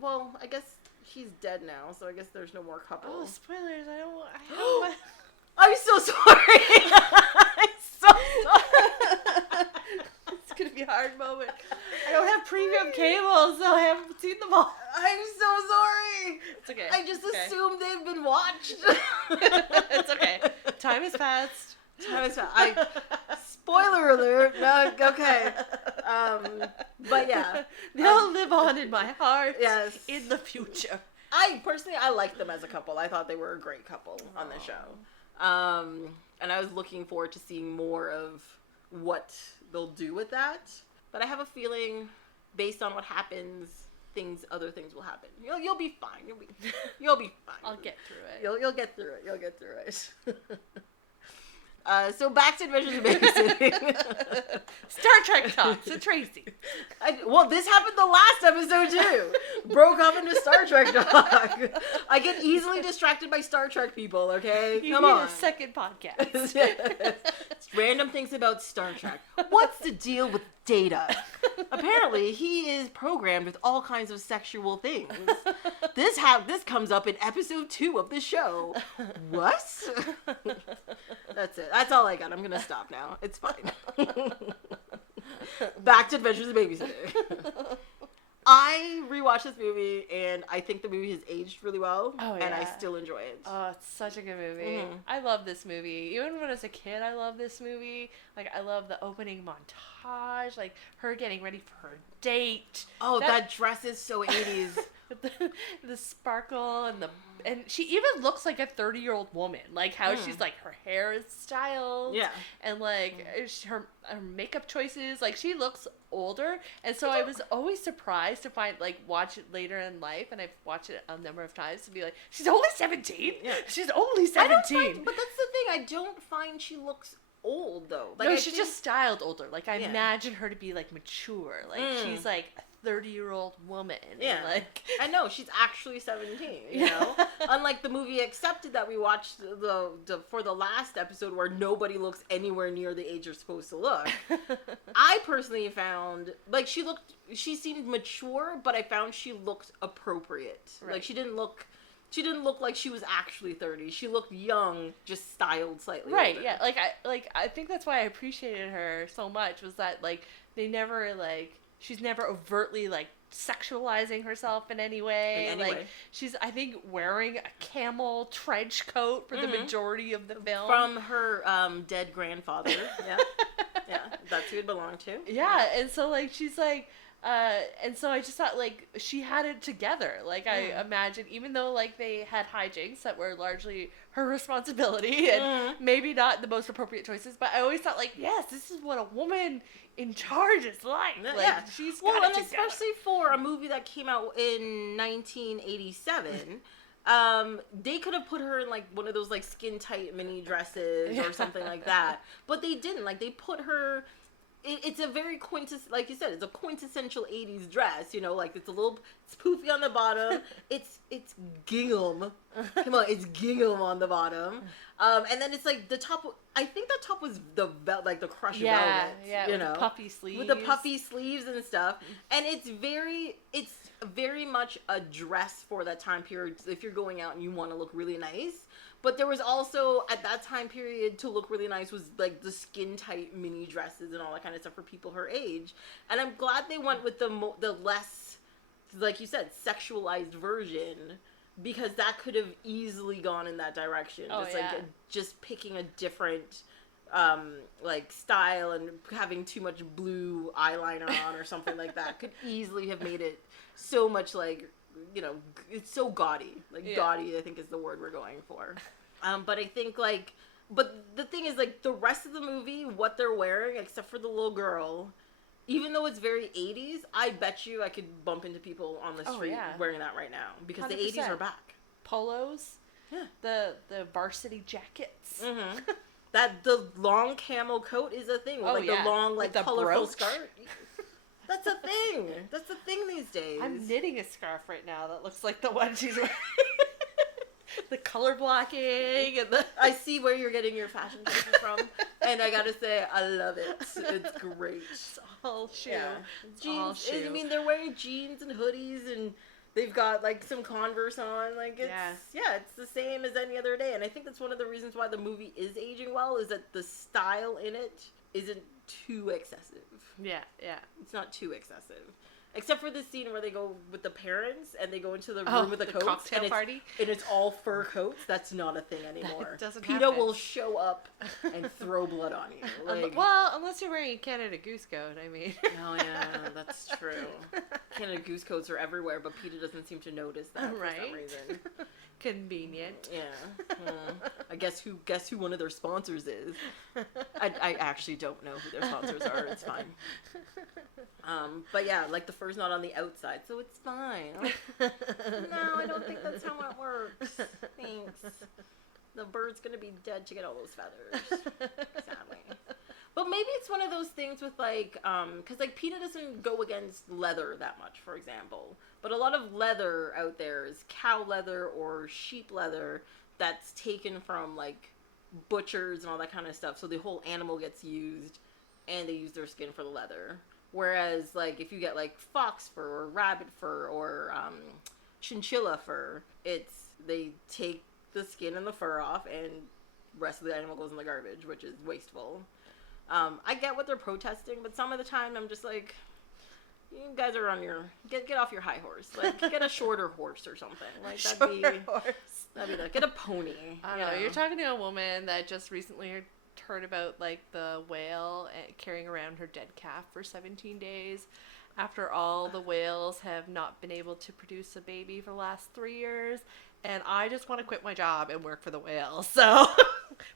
well, I guess she's dead now, so I guess there's no more couple. Oh, spoilers. I don't want... I'm so sorry. I'm so sorry. It's going to be a hard moment. I don't have premium cable, so I haven't seen them all. I'm so sorry. It's okay. I just assumed they've been watched. It's okay. Time has passed. Spoiler alert. No, okay. But yeah. They'll live on in my heart. Yes. In the future. I like them as a couple. I thought they were a great couple on the show. And I was looking forward to seeing more of what they'll do with that. But I have a feeling, based on what happens, other things will happen. You'll be fine. You'll be fine. I'll get through it. You'll get through it. You'll get through it. So back to Adventures in Babysitting. Star Trek talk to Tracy. Well, this happened the last episode too. Broke up into Star Trek talk. I get easily distracted by Star Trek people, okay? Come on. A second podcast. It's random things about Star Trek. What's the deal with Data? Apparently, he is programmed with all kinds of sexual things. This comes up in episode 2 of the show. What? That's it. That's all I got. I'm gonna stop now. It's fine. Back to Adventures in Babysitting. I rewatched this movie, and I think the movie has aged really well, and I still enjoy it. Oh, it's such a good movie. Mm-hmm. I love this movie. Even when I was a kid, I loved this movie. Like, I love the opening montage, like, her getting ready for her date. Oh, that dress is so 80s. the sparkle and she even looks like a 30-year-old woman, like how she's like, her hair is styled, and like her makeup choices, like she looks older, and so I was always surprised to watch it later in life, and I've watched it a number of times to be like, she's only 17. She's only 17. But that's the thing, I don't find she looks old though. Like, no, she's just styled older. Like, I imagine her to be like mature. Like she's like a 30-year-old woman. Yeah, and, like, I know she's actually 17. You know, unlike the movie Accepted that we watched for the last episode, where nobody looks anywhere near the age you're supposed to look. I personally found like she seemed mature, but I found she looked appropriate. Right. Like she didn't look like she was actually 30. She looked young, just styled slightly. Right, older. yeah. I think that's why I appreciated her so much, was that, like, they never, like, she's never overtly, like, sexualizing herself in any way. She's, I think, wearing a camel trench coat for the majority of the film. From her dead grandfather. Yeah. Yeah, that's who it belonged to. Yeah, and so, like, she's, like, And so I just thought, like, she had it together. Like, I imagine, even though, like, they had hijinks that were largely her responsibility and maybe not the most appropriate choices, but I always thought, like, yes, this is what a woman in charge is like. Like, she's got it together. Especially for a movie that came out in 1987. They could have put her in, like, one of those, like, skin-tight mini dresses or something like that. But they didn't. Like, they put her... It's a very like you said, it's a quintessential 80s dress, you know, like it's poofy on the bottom. It's gingham. Come on, it's gingham on the bottom. And then it's like the top, I think the top was the crushed velvet. Yeah, you know, with puffy sleeves. With the puffy sleeves and stuff. And it's very much a dress for that time period if you're going out and you want to look really nice. But there was also, at that time period, to look really nice was, like, the skin-tight mini dresses and all that kind of stuff for people her age. And I'm glad they went with the less, like you said, sexualized version, because that could have easily gone in that direction. Just picking a different, like, style and having too much blue eyeliner on or something like that could easily have made it so much, like... You know, it's so gaudy. Like, gaudy, I think, is the word we're going for. But I think, like... But the thing is, like, the rest of the movie, what they're wearing, except for the little girl, even though it's very 80s, I bet you I could bump into people on the street wearing that right now. Because 100%. The 80s are back. Polos. Yeah. The varsity jackets. Mm-hmm. The long camel coat is a thing. With, the long, like, colorful skirt. That's a thing. That's a thing these days. I'm knitting a scarf right now that looks like the one she's wearing. The color blocking and the... I see where you're getting your fashion choices from, and I gotta say, I love it. It's great. It's all Shue. Yeah. Jeans. All Shue. I mean, they're wearing jeans and hoodies, and they've got, like, some Converse on. Like, it's the same as any other day. And I think that's one of the reasons why the movie is aging well, is that the style in it isn't too excessive. Yeah. It's not too excessive. Except for the scene where they go with the parents and they go into the room with the coats. Cocktail party. And it's all fur coats. That's not a thing anymore. That doesn't PETA happen. will show up and throw blood on you. Like, well, unless you're wearing a Canada Goose coat, I mean. Oh, yeah, that's true. Canada Goose coats are everywhere, but PETA doesn't seem to notice that for some reason. Convenient. Yeah. I guess who one of their sponsors is. I actually don't know who their sponsors are. It's fine. But yeah, like the fur's not on the outside, so it's fine. No, I don't think that's how it works. Thanks. The bird's gonna be dead to get all those feathers. Sadly. But maybe it's one of those things with, like, because, like, PETA doesn't go against leather that much, for example. But a lot of leather out there is cow leather or sheep leather that's taken from, like, butchers and all that kind of stuff. So the whole animal gets used, and they use their skin for the leather. Whereas, like, if you get, like, fox fur or rabbit fur or chinchilla fur, they take the skin and the fur off, and the rest of the animal goes in the garbage, which is wasteful. I get what they're protesting, but some of the time I'm just like, you guys are on your get off your high horse. Like, get a shorter horse or something. Like, that'd be like, get a pony. I don't know. You're talking to a woman that just recently heard about, like, the whale carrying around her dead calf for 17 days after all the whales have not been able to produce a baby for the last 3 years. And I just want to quit my job and work for the whales. So,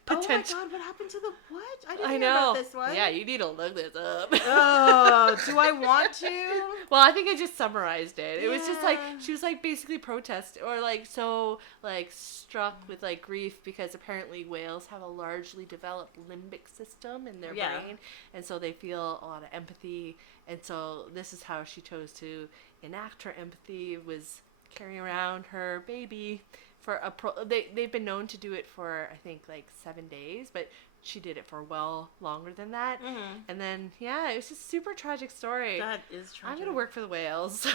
potential. Oh my God, what happened to the what? I didn't hear about this one. Yeah, you need to look this up. Oh, do I want to? Well, I think I just summarized it. It was just like, she was like basically protesting or like so like struck with like grief because apparently whales have a largely developed limbic system in their brain. And so they feel a lot of empathy. And so this is how she chose to enact her empathy, was carrying around her baby for they've been known to do it for I think like 7 days, but she did it for well longer than that. Mm-hmm. And then it was just a super tragic story. That is tragic. I'm gonna work for the whales.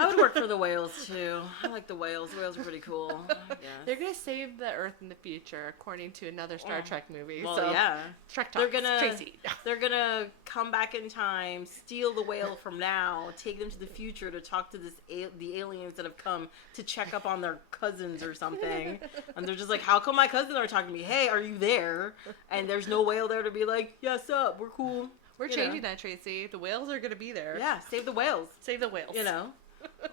I would work for the whales too. I like the whales. The whales are pretty cool. They're gonna save the Earth in the future, according to another Star Trek movie. Well, so, Trek Talks. They're gonna come back in time, steal the whale from now, take them to the future to talk to the aliens that have come to check up on their cousins or something. And they're just like, how come my cousins are talking to me? Hey, are you there? And there's no whale there to be like, yes, up, we're cool. We're changing that, Tracy. The whales are going to be there. Yeah, save the whales. Save the whales. You know?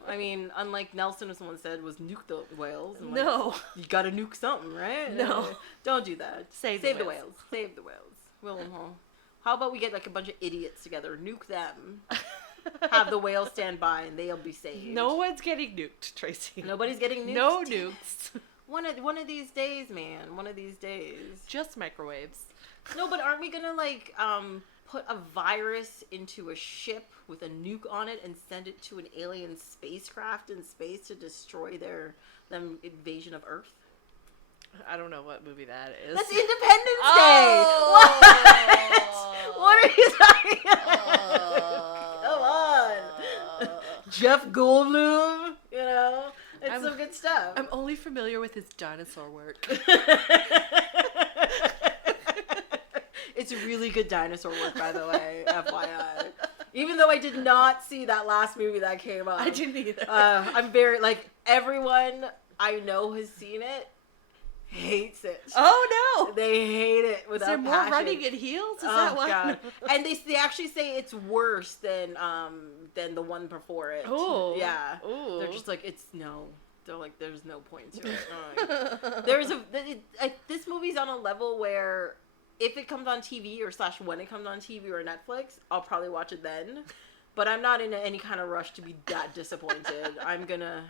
I mean, unlike Nelson, as someone said, was nuke the whales. And no. You gotta nuke something, right? No. Don't do that. Save the whales. Save the whales. How about we get like a bunch of idiots together, nuke them, have the whales stand by, and they'll be saved. No one's getting nuked, Tracy. Nobody's getting nuked? No nukes. One of these days, man. One of these days. Just microwaves. No, but aren't we gonna, like, put a virus into a ship with a nuke on it and send it to an alien spacecraft in space to destroy them invasion of Earth? I don't know what movie that is. That's Independence Day! What? What are you talking about? Come on. Jeff Goldblum, you know? It's some good stuff. I'm only familiar with his dinosaur work. It's really good dinosaur work, by the way, FYI. Even though I did not see that last movie that came out. I didn't either. I'm very, like, everyone I know has seen it, hates it. Oh, no! They hate it without passion. Is there more running in heels? Is that why? God. And they actually say it's worse than the one before it. Oh. Yeah. Ooh. They're just like, they're like, there's no point to it. This movie's on a level where if it comes on TV / when it comes on TV or Netflix, I'll probably watch it then. But I'm not in any kind of rush to be that disappointed. I'm gonna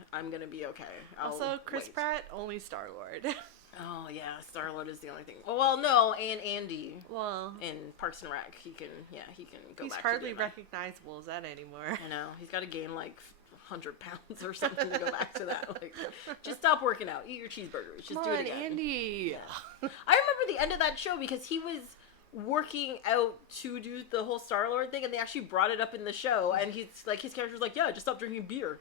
be okay. Also, Chris Pratt, only Star-Lord. Oh yeah, Star-Lord is the only thing. Well, no, and Andy. Well, in Parks and Rec, he can go he's back. He's hardly recognizable as that anymore. I know. He's got to gain like 100 pounds or something to go back to that. Like, just stop working out. Eat your cheeseburgers. Just do it again. Andy. Yeah. I remember the end of that show because he was working out to do the whole Star-Lord thing, and they actually brought it up in the show, and his character was like, yeah, just stop drinking beer.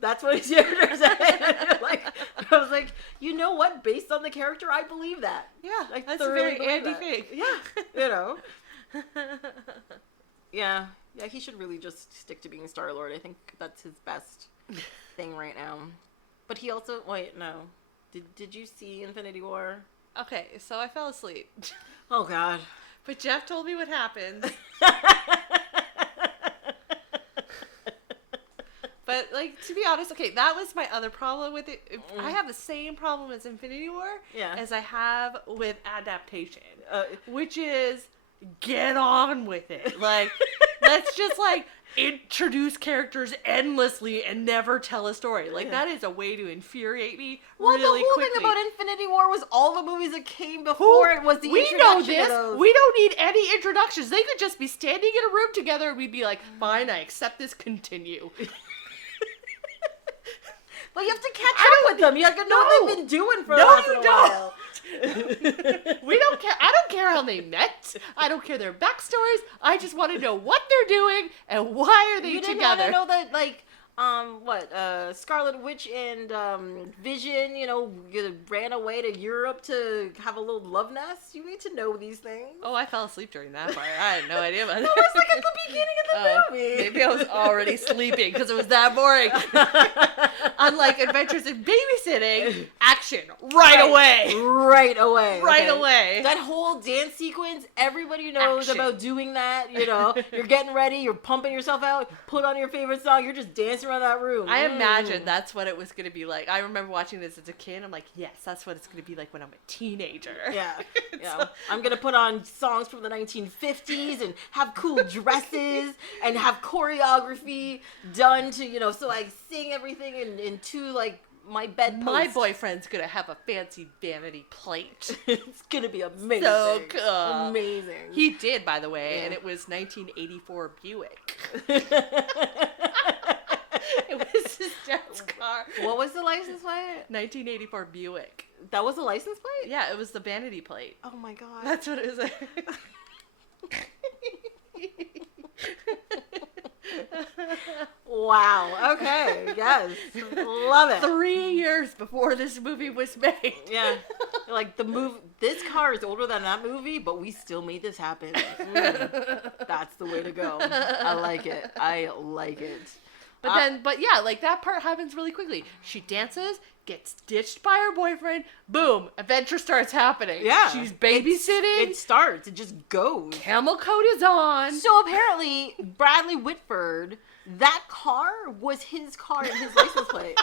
That's what his character said. Like, I was like, you know what? Based on the character, I believe that. Yeah, like, that's a very Andy that. thing. Yeah, you know. Yeah, he should really just stick to being Star-Lord. I think that's his best thing right now. But he also, wait, no. Did you see Infinity War? Okay, so I fell asleep. Oh, God. But Jeff told me what happened. But, like, to be honest, okay, that was my other problem with it. I have the same problem as Infinity War as I have with Adaptation, which is get on with it. Like, let's just, like, introduce characters endlessly and never tell a story. Like, that is a way to infuriate me really quickly. Well, the whole thing about Infinity War was all the movies that came before it was the introduction. We know this. We don't need any introductions. They could just be standing in a room together and we'd be like, fine, I accept this, continue. But you have to catch up with them. You have to know what they've been doing for a while. We don't care. I don't care how they met. I don't care their backstories. I just want to know what they're doing and why are they together. You didn't want to know that, like, Scarlet Witch and Vision, you know, ran away to Europe to have a little love nest. You need to know these things. Oh, I fell asleep during that part. I had no idea about it. That was like at the beginning of the movie. Maybe I was already sleeping because it was that boring. Unlike Adventures in Babysitting, action right away. Right away. Right away. That whole dance sequence, everybody knows about doing that. You know, you're getting ready, you're pumping yourself out, put on your favorite song, you're just dancing around that room. I imagine that's what it was going to be like. I remember watching this as a kid. I'm like, yes, that's what it's going to be like when I'm a teenager. Yeah. I'm going to put on songs from the 1950s and have cool dresses and have choreography done to, you know, so I sing everything into, like, my bedpost. My boyfriend's going to have a fancy vanity plate. It's going to be amazing. So cool. Amazing. He did, by the way, and it was 1984 Buick. It was his dad's car. What was the license plate? 1984 Buick. That was the license plate? Yeah, it was the vanity plate. Oh my God. That's what it was. Wow. Okay. Yes. Love it. 3 years before this movie was made. Yeah. Like this car is older than that movie, but we still made this happen. That's the way to go. I like it. But yeah, like that part happens really quickly. She dances, gets ditched by her boyfriend. Boom, adventure starts happening. Yeah. She's babysitting. It starts. It just goes. Camel coat is on. So apparently, Bradley Whitford, that car was his car and his license plate.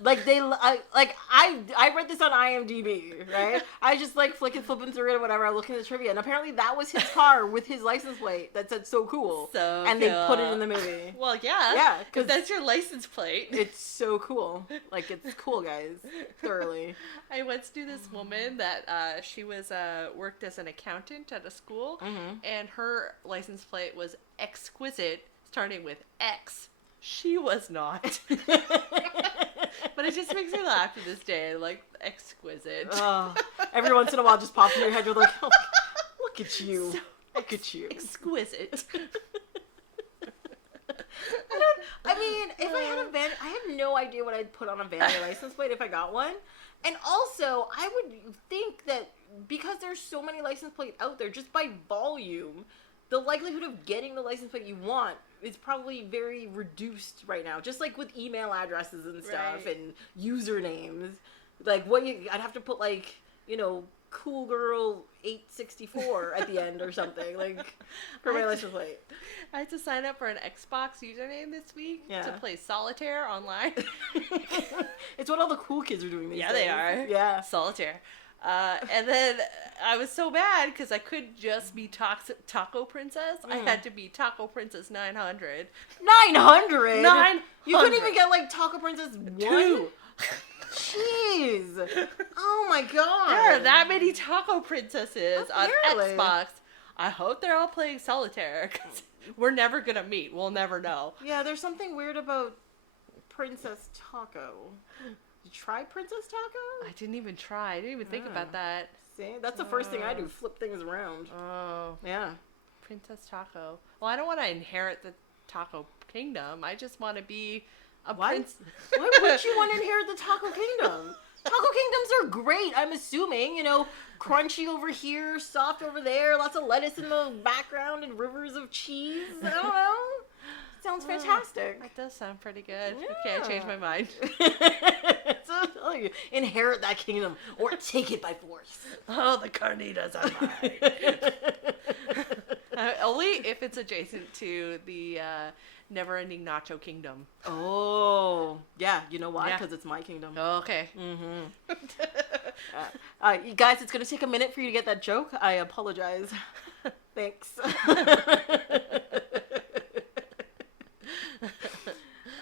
Like I read this on IMDb, right? I just like flipping through it or whatever. I look at the trivia, and apparently that was his car with his license plate that said "so cool," and they put it in the movie. Well, yeah, because that's your license plate. It's so cool. Like it's cool, guys. Thoroughly. I once knew this woman that she was worked as an accountant at a school, and her license plate was exquisite, starting with X. She was not. But it just makes me laugh to this day, like, exquisite. Every once in a while just pops in your head, you're like, oh, look at you. Look at you. Exquisite. I mean, if I had a van, I have no idea what I'd put on a vanity license plate if I got one. And also, I would think that because there's so many license plates out there, just by volume, the likelihood of getting the license plate you want is probably very reduced right now. Just like with email addresses and stuff and usernames. Like, I'd have to put, like, you know, Cool Girl 864 at the end or something, like, for my license plate. I had to sign up for an Xbox username this week to play Solitaire online. It's what all the cool kids are doing these days. Yeah, they are. Yeah. Solitaire. And then I was so bad because I couldn't just be Taco Princess. I had to be Taco Princess 900. 900? 900. You couldn't even get, like, Taco Princess 1? 2. Jeez. Oh my god. There are that many Taco Princesses Apparently. on Xbox. I hope they're all playing Solitaire because we're never going to meet. We'll never know. Yeah, there's something weird about Princess Taco. Did you try Princess Taco? I didn't even try. I didn't even think about that. See, that's the first thing I do, flip things around. Oh. Yeah. Princess Taco. Well, I don't want to inherit the Taco Kingdom. I just want to be a What? prince. Why would you want to inherit the Taco Kingdom? Taco Kingdoms are great, I'm assuming. You know, crunchy over here, soft over there, lots of lettuce in the background and rivers of cheese. I don't know. Sounds fantastic. That does sound pretty good. Okay, I changed my mind. So I'm telling you, inherit that kingdom or take it by force. Oh, the carnitas are mine. Only if it's adjacent to the never-ending Nacho Kingdom. Oh, yeah. You know why? Because it's my kingdom. Oh, okay. Mm-hmm. You guys, it's going to take a minute for you to get that joke. I apologize. Thanks.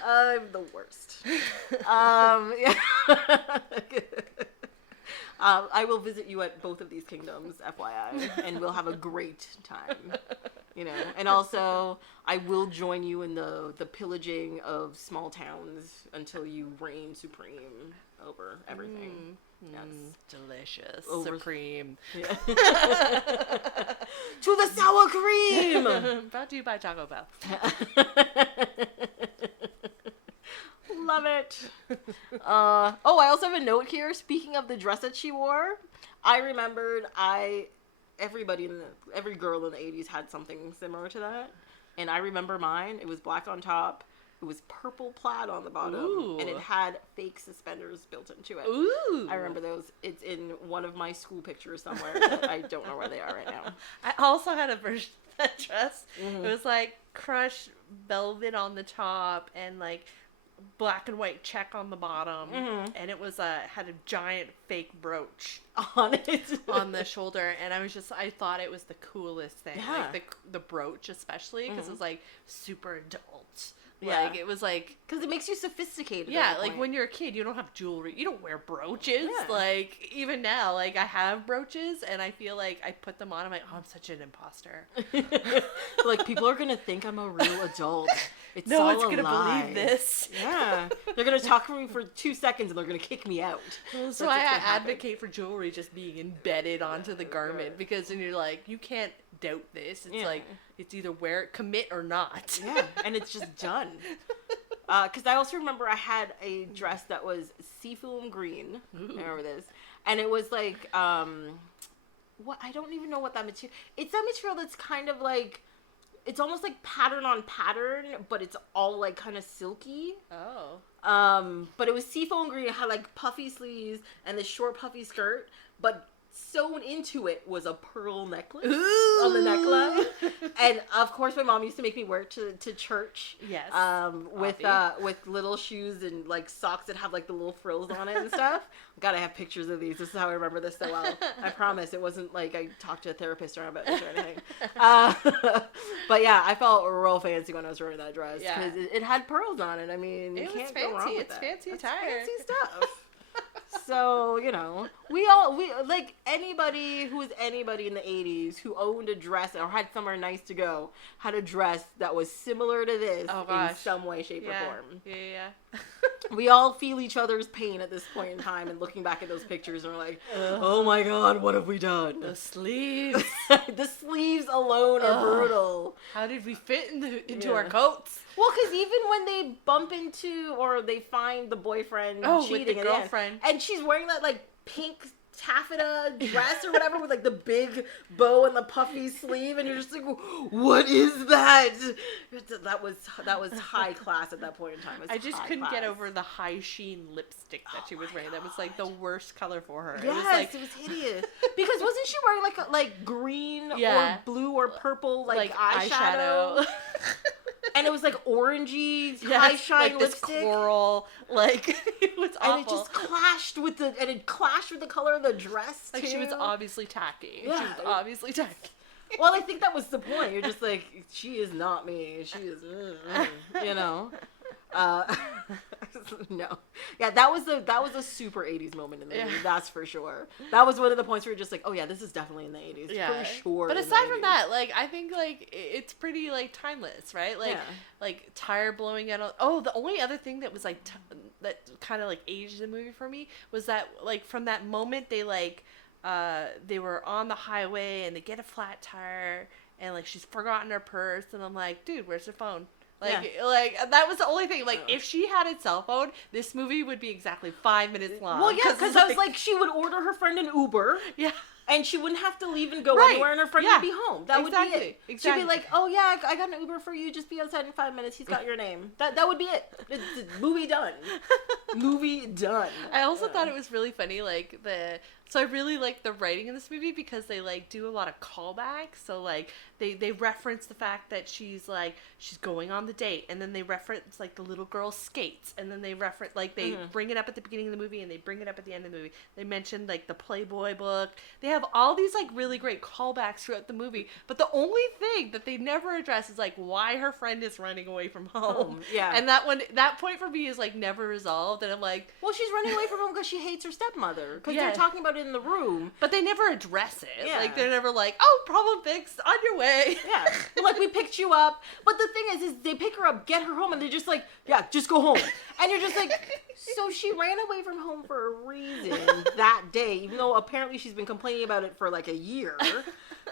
I'm the worst. Yeah. I will visit you at both of these kingdoms, FYI, and we'll have a great time. You know, and also I will join you in the pillaging of small towns until you reign supreme over everything. Yes. Delicious. Over... Supreme. Yeah. To the sour cream! Brought to you by Taco Bell. Love it. I also have a note here. Speaking of the dress that she wore, I remembered every girl in the 80s had something similar to that. And I remember mine. It was black on top. It was purple plaid on the bottom. Ooh. And it had fake suspenders built into it. Ooh. I remember those. It's in one of my school pictures somewhere. But I don't know where they are right now. I also had a version of that dress. Mm-hmm. It was like crushed velvet on the top and like black and white check on the bottom, and it was had a giant fake brooch on it on the shoulder, and I thought it was the coolest thing. Yeah. Like the brooch especially because it was like super adult. Yeah. Like it was like because it makes you sophisticated. Yeah, like when you're a kid, you don't have jewelry, you don't wear brooches. Yeah. Like even now, like I have brooches, and I feel like I put them on. I'm like, oh, I'm such an imposter. Like people are gonna think I'm a real adult. It's no all one's a gonna lie. believe this. Yeah, they're gonna talk to me for 2 seconds and they're gonna kick me out. So I advocate for jewelry just being embedded onto the garment because then you're like, you can't doubt this. It's like it's either commit or not. Yeah, and it's just done. Because I also remember I had a dress that was seafoam green. Ooh. I remember this, and it was like what I don't even know what that material. It's that material that's kind of like. it's almost like pattern on pattern, but it's all like kind of silky. But it was seafoam green. It had like puffy sleeves and this short puffy skirt, but sewn into it was a pearl necklace on the neckline. And of course my mom used to make me wear it to church. Yes. With little shoes and like socks that have like the little frills on it and stuff. God, I have pictures of these. This is how I remember this so well. I promise it wasn't like I talked to a therapist about this or anything. But yeah, I felt real fancy when I was wearing that dress because it had pearls on it. I mean, you can't go wrong with that. Fancy That's attire. fancy stuff. So, you know, we like anybody who was anybody in the 80s who owned a dress or had somewhere nice to go had a dress that was similar to this in some way, shape, or form. Yeah. We all feel each other's pain at this point in time and looking back at those pictures and we're like, oh my God, what have we done? The sleeves. The sleeves alone are brutal. How did we fit into our coats? Well, because even when they bump into or they find the boyfriend cheating with the girlfriend, and she's wearing that like pink taffeta dress or whatever with like the big bow and the puffy sleeve, and you're just like, what is that? That was high class at that point in time. I just couldn't get over the high sheen lipstick that she was wearing. God. That was like the worst color for her. Yes, it was hideous. Because wasn't she wearing like green or blue or purple like eyeshadow? And it was like orangey, high shine like lipstick. This coral, like it was awful. And it just clashed with the color of the dress too. Like she was obviously tacky. Yeah. She was obviously tacky. Well, I think that was the point. You're just like, she is not me. She is, you know. No. Yeah, that was a super 80s moment in the movie. That's for sure. That was one of the points where you're just like, oh yeah, this is definitely in the 80s. Yeah. For sure. But aside from that, like, I think, like, it's pretty, like, timeless, right? Like, like tire blowing out. The only other thing that was, like, that kind of, like, aged the movie for me was that, like, from that moment they, like, they were on the highway and they get a flat tire and, like, she's forgotten her purse and I'm like, dude, where's her phone? Like, that was the only thing. Like, if she had a cell phone, this movie would be exactly 5 minutes long. Well, yeah, because I was like, she would order her friend an Uber. Yeah. And she wouldn't have to leave and go anywhere, and her friend would be home. That would be it. Exactly. She'd be like, "Oh yeah, I got an Uber for you. Just be outside in 5 minutes. He's got your name." That would be it. Movie done. Movie done. I also thought it was really funny, like So I really like the writing in this movie because they like do a lot of callbacks. So like they reference the fact that she's going on the date, and then they reference like the little girl skates, and then they reference like they bring it up at the beginning of the movie and they bring it up at the end of the movie. They mentioned like the Playboy book. They have all these like really great callbacks throughout the movie, but the only thing that they never address is like why her friend is running away from home. Yeah. And that point for me is like never resolved, and I'm like, well, she's running away from home because she hates her stepmother, because they're talking about it in the room, but they never address it. Yeah. Like they're never like, oh, problem fixed, on your way. Yeah. Like, we picked you up, but the thing is they pick her up, get her home, and they're just like, yeah, just go home. And you're just like, so she ran away from home for a reason that day, even though apparently she's been complaining about it for like a year.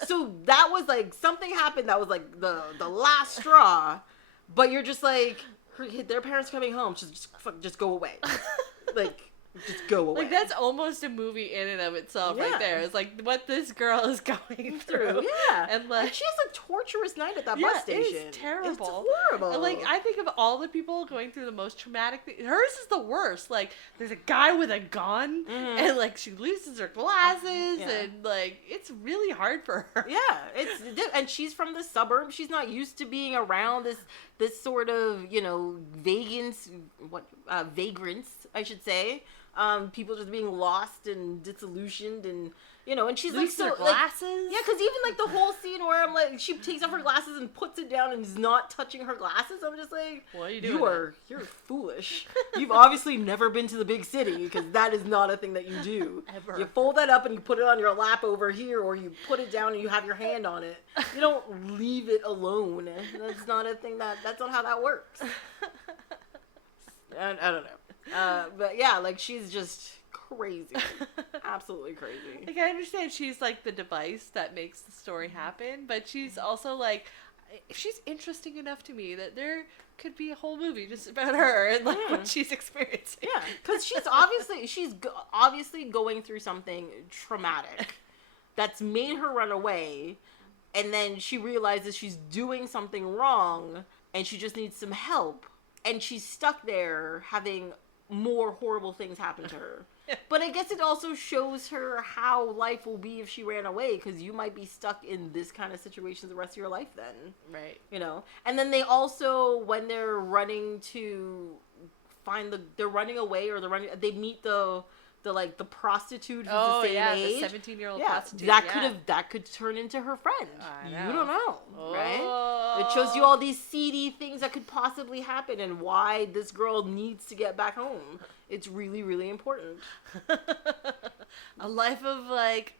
So that was like, something happened that was like the last straw, but you're just like, their parents coming home, just go away. Like, just go away. Like, that's almost a movie in and of itself right there. It's like what this girl is going through. Yeah. And like, she has a torturous night at that bus station. It's terrible. It's horrible. And like, I think of all the people going through the most traumatic thing, hers is the worst. Like, there's a guy with a gun, and like, she loses her glasses, and like, it's really hard for her. Yeah. And she's from the suburbs. She's not used to being around this sort of, you know, vagrants, I should say. People just being lost and disillusioned, and you know, and she's like, so glasses. Like, yeah, because even like the whole scene where I'm like, she takes off her glasses and puts it down and is not touching her glasses. I'm just like, what are you doing? You're foolish. You've obviously never been to the big city, because that is not a thing that you do. Ever. You fold that up and you put it on your lap over here, or you put it down and you have your hand on it. You don't leave it alone. That's not a thing that's not how that works. I don't know. But yeah, like, she's just crazy. Absolutely crazy. Like, I understand she's like the device that makes the story happen, but she's also like, she's interesting enough to me that there could be a whole movie just about her and like what she's experiencing. Yeah, because she's obviously going through something traumatic that's made her run away. and then she realizes she's doing something wrong, and she just needs some help, and she's stuck there having more horrible things happen to her. But I guess it also shows her how life will be if she ran away, because you might be stuck in this kind of situation the rest of your life then. Right. You know? And then they also, when they're running to they're running away, or they meet the prostitute who's the same age. The 17-year-old prostitute. That could turn into her friend. I know. You don't know, right? It shows you all these seedy things that could possibly happen and why this girl needs to get back home. It's really, really important. A life of, like,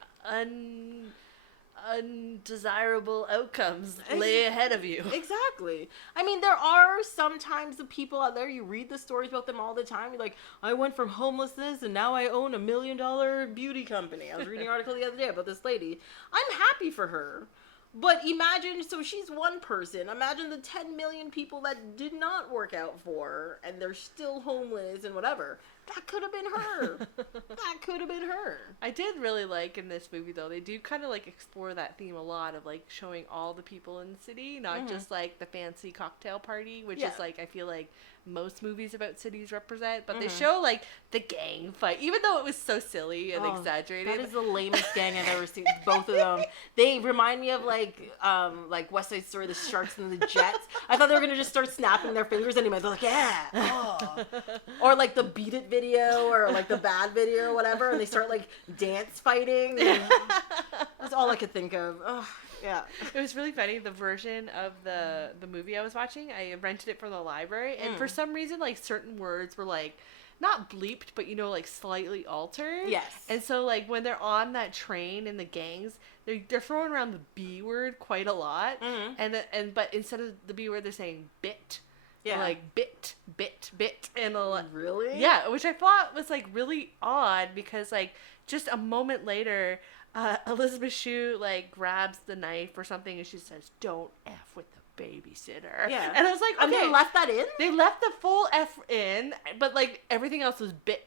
undesirable outcomes lay ahead of you. Exactly. I mean, there are sometimes the people out there, you read the stories about them all the time. You're like, I went from homelessness and now I own $1 million beauty company. I was reading an article the other day about this lady. I'm happy for her. But imagine, so she's one person. Imagine the 10 million people that did not work out for her, and they're still homeless and whatever. That could have been her. That could have been her. I did really like in this movie, though, they do kind of, like, explore that theme a lot of, like, showing all the people in the city, not just, like, the fancy cocktail party, which is, like, I feel like most movies about cities represent, but they show, like, the gang fight, even though it was so silly and exaggerated. That is the lamest gang I've ever seen. Both of them. They remind me of, like West Side Story, the Sharks and the Jets. I thought they were going to just start snapping their fingers anyway. They're like, yeah. Oh. Or, like, the Beat It video, or, like, the Bad video or whatever, and they start, like, dance fighting. That's all I could think of. Ugh. Yeah. It was really funny. The version of the movie I was watching, I rented it from the library, and for some reason, like, certain words were, like, not bleeped, but, you know, like, slightly altered. Yes. And so, like, when they're on that train in the gangs, they're throwing around the B word quite a lot. But instead of the B word, they're saying bit. Yeah. Like, bit. And really? Yeah, which I thought was, like, really odd, because, like, just a moment later, Elisabeth Shue, like, grabs the knife or something, and she says, "Don't F with the babysitter." Yeah. And I was like, okay. And they left that in? They left the full F in, but, like, everything else was bit.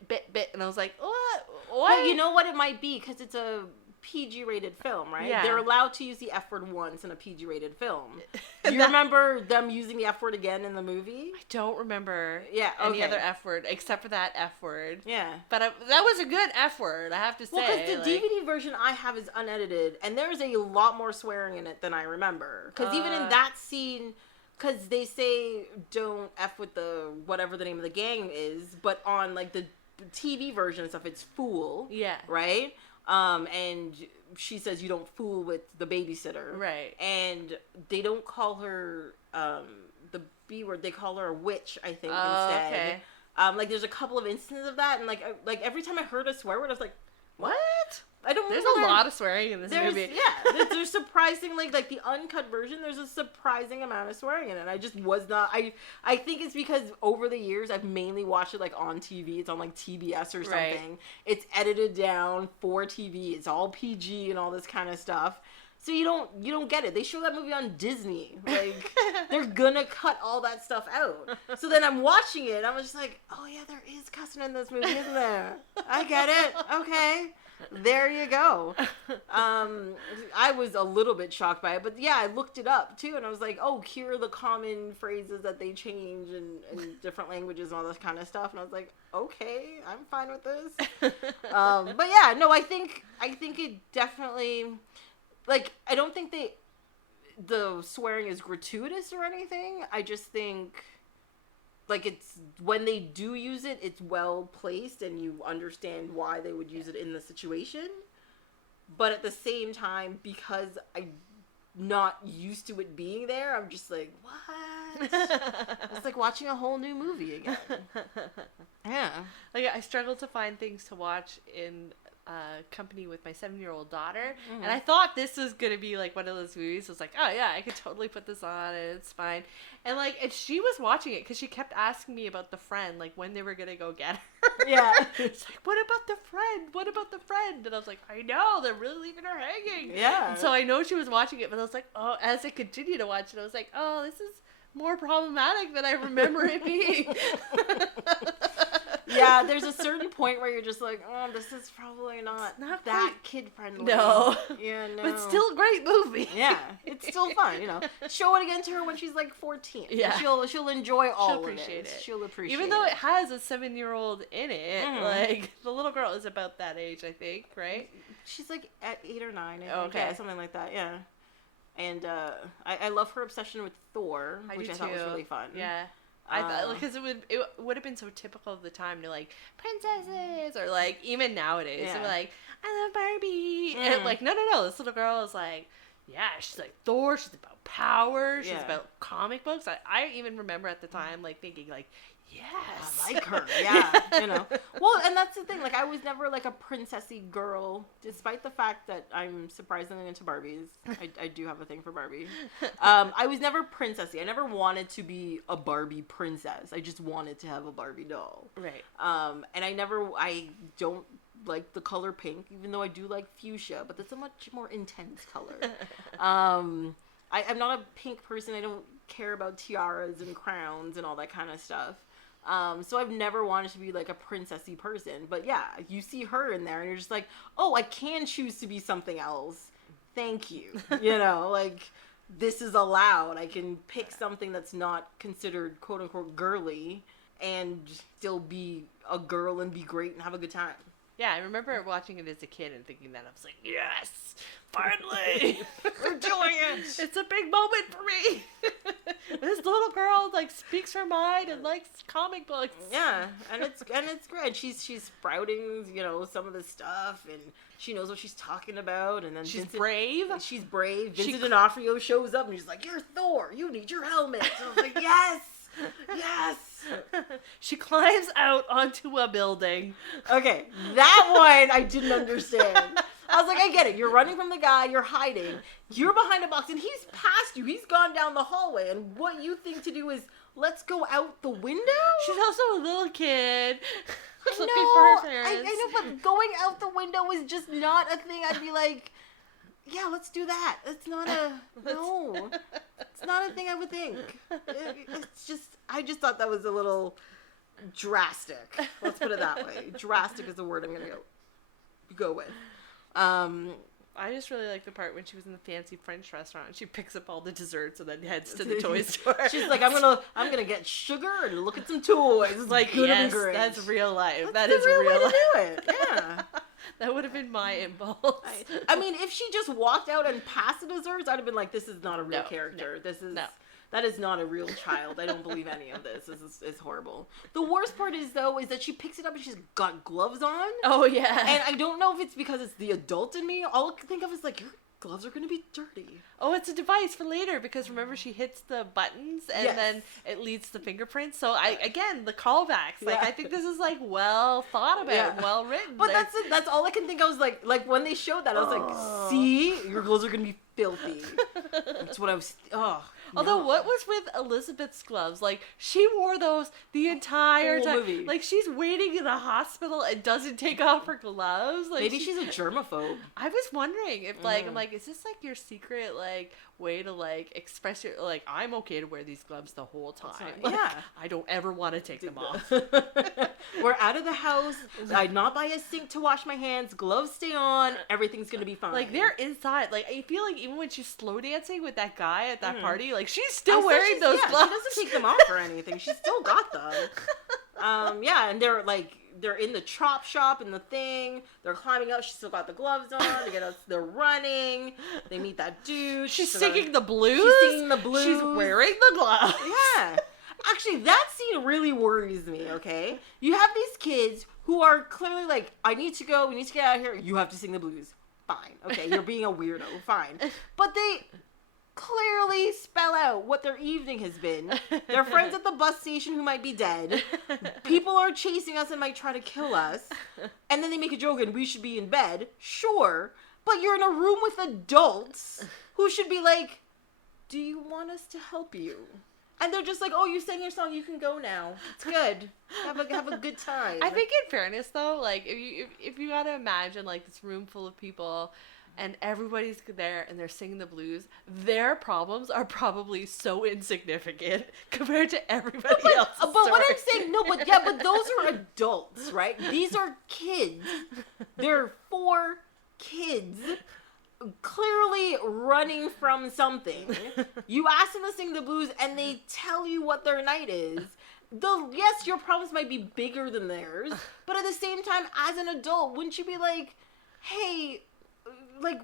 And I was like, what? Well, you know what it might be? Because it's a PG-rated film, right? Yeah. They're allowed to use the F word once in a PG-rated film. Do you remember them using the F word again in the movie? I don't remember any other F word except for that F word. Yeah. But that was a good F word, I have to say. Well, because the DVD version I have is unedited, and there's a lot more swearing in it than I remember. Because even in that scene, because they say don't F with the whatever the name of the gang is, but on, like, the TV version and stuff, it's fool. Yeah. Right? And she says you don't fool with the babysitter. Right. And they don't call her the B word. They call her a witch, I think, instead. Okay. Like, there's a couple of instances of that, and like every time I heard a swear word, I was like, what? I don't. There's a lot of swearing in this movie. Yeah, there's surprisingly, like, the uncut version, there's a surprising amount of swearing in it. I just was not. I think it's because over the years I've mainly watched it, like, on TV. It's on, like, TBS or something. Right. It's edited down for TV. It's all PG and all this kind of stuff. So you don't get it. They show that movie on Disney. Like, they're gonna cut all that stuff out. So then I'm watching it, and I was just like, oh yeah, there is cussing in this movie, isn't there? I get it. Okay. There you go. I was a little bit shocked by it, but yeah, I looked it up too, and I was like, oh, here are the common phrases that they change in different languages and all this kind of stuff, and I was like, okay, I'm fine with this. But yeah, no, I think it definitely, like, I don't think the swearing is gratuitous or anything. I just think, like, it's, when they do use it, it's well placed and you understand why they would use it in the situation. But at the same time, because I'm not used to it being there, I'm just like, what? It's like watching a whole new movie again. Yeah. Like, I struggled to find things to watch in company with my 7-year-old daughter, and I thought this was gonna be like one of those movies. I was like, oh yeah, I could totally put this on and it's fine. And like, and she was watching it because she kept asking me about the friend, like when they were gonna go get her. Yeah. It's like, what about the friend? What about the friend? And I was like, I know, they're really leaving her hanging. Yeah. And so I know she was watching it, but I was like, oh, as I continued to watch it, I was like, oh, this is more problematic than I remember it being. Yeah, there's a certain point where you're just like, oh, this is probably not that kid-friendly. No. Yeah, no. But still a great movie. Yeah, it's still fun, you know. Show it again to her when she's like 14. Yeah. She'll enjoy all of appreciate it. it. She'll appreciate it. Even though it has a 7-year-old in it, like, the little girl is about that age, I think, right? She's like at 8 or 9, I think. Okay. Yeah, something like that, yeah. And I love her obsession with Thor, which I thought was really fun. Yeah. I thought, because it would have been so typical of the time to, like, princesses, or, like, even nowadays, they're like, I love Barbie, and, like, no, this little girl is, like, yeah, she's, like, Thor, she's about power, she's about comic books. I even remember at the time, like, thinking, like, yes. I like her, yeah, you know. Well, and that's the thing, like, I was never, like, a princessy girl, despite the fact that I'm surprisingly into Barbies. I do have a thing for Barbie. I was never princessy. I never wanted to be a Barbie princess. I just wanted to have a Barbie doll. Right. And I don't like the color pink, even though I do like fuchsia, but that's a much more intense color. I'm not a pink person. I don't care about tiaras and crowns and all that kind of stuff. So I've never wanted to be like a princessy person, but yeah, you see her in there and you're just like, oh, I can choose to be something else. Thank you. You know, like, this is allowed. I can pick something that's not considered quote unquote girly and still be a girl and be great and have a good time. Yeah, I remember watching it as a kid and thinking that. I was like, yes, finally, we're doing it. It's a big moment for me. This little girl, like, speaks her mind and likes comic books. Yeah, and it's great. She's sprouting, you know, some of this stuff, and she knows what she's talking about. And then she's brave. She's brave. Vincent D'Onofrio shows up and he's like, "You're Thor. You need your helmet." And I was like, "Yes, yes." She climbs out onto a building. Okay, that one I didn't understand. I was like, I get it. You're running from the guy. You're hiding. You're behind a box, and he's past you. He's gone down the hallway, and what you think to do is, let's go out the window? She's also a little kid. Looking for her parents. I know, but going out the window is just not a thing. I'd be like, yeah, let's do that. It's not no. It's not a thing I would think. It's just, I just thought that was a little drastic. Let's put it that way. Drastic is the word I'm going to go with. I just really like the part when she was in the fancy French restaurant and she picks up all the desserts and then heads to the toy store. She's like, I'm gonna get sugar and look at some toys. It's like, yes, that's real life. That's the real way life. to do it. Yeah. That would have been my impulse. I mean, if she just walked out and passed the desserts, I'd have been like, this is not a real character. That is not a real child. I don't believe any of this. This is horrible. The worst part is that she picks it up and she's got gloves on. Oh, yeah. And I don't know if it's because it's the adult in me. All I can think of is like, your gloves are going to be dirty. Oh, it's a device for later because remember she hits the buttons and then it leads to fingerprints. So again, the callbacks. Like, I think this is like well thought about, well written. But that's all I can think. I was like when they showed that, I was like, see, your gloves are going to be filthy. That's what I was. Although, what was with Elisabeth's gloves? Like, she wore those the entire time. Movie. Like, she's waiting in the hospital and doesn't take off her gloves. Like, maybe she's a germaphobe. I was wondering if, like, I'm like, is this, like, your secret, like, way to, like, express your, like, I'm okay to wear these gloves the whole time. Like, yeah. I don't ever want to take them off. We're out of the house. I'm not by a sink to wash my hands. Gloves stay on. Everything's going to be fine. Like, they're inside. Like, I feel like even when she's slow dancing with that guy at that party, like, she's still wearing those gloves. She doesn't take them off or anything. She's still got them. And they're in the chop shop and the thing. They're climbing up. She's still got the gloves on. They're running. They meet that dude. She's singing the blues. She's singing the blues. She's wearing the gloves. Yeah. Actually, that scene really worries me, okay? You have these kids who are clearly like, I need to go. We need to get out of here. You have to sing the blues. Fine. Okay, you're being a weirdo. Fine. But they clearly spell out what their evening has been. They're friends at the bus station who might be dead. People are chasing us and might try to kill us. And then they make a joke and we should be in bed. Sure. But you're in a room with adults who should be like, do you want us to help you? And they're just like, oh, you sang your song, you can go now. It's good. Have a good time. I think in fairness, though, like, if you gotta imagine, like, this room full of people, and everybody's there and they're singing the blues, their problems are probably so insignificant compared to everybody else's But story. what I'm saying, but those are adults, right? These are kids. They're 4 kids clearly running from something. You ask them to sing the blues and they tell you what their night is. Yes, your problems might be bigger than theirs, but at the same time, as an adult, wouldn't you be like, hey, like,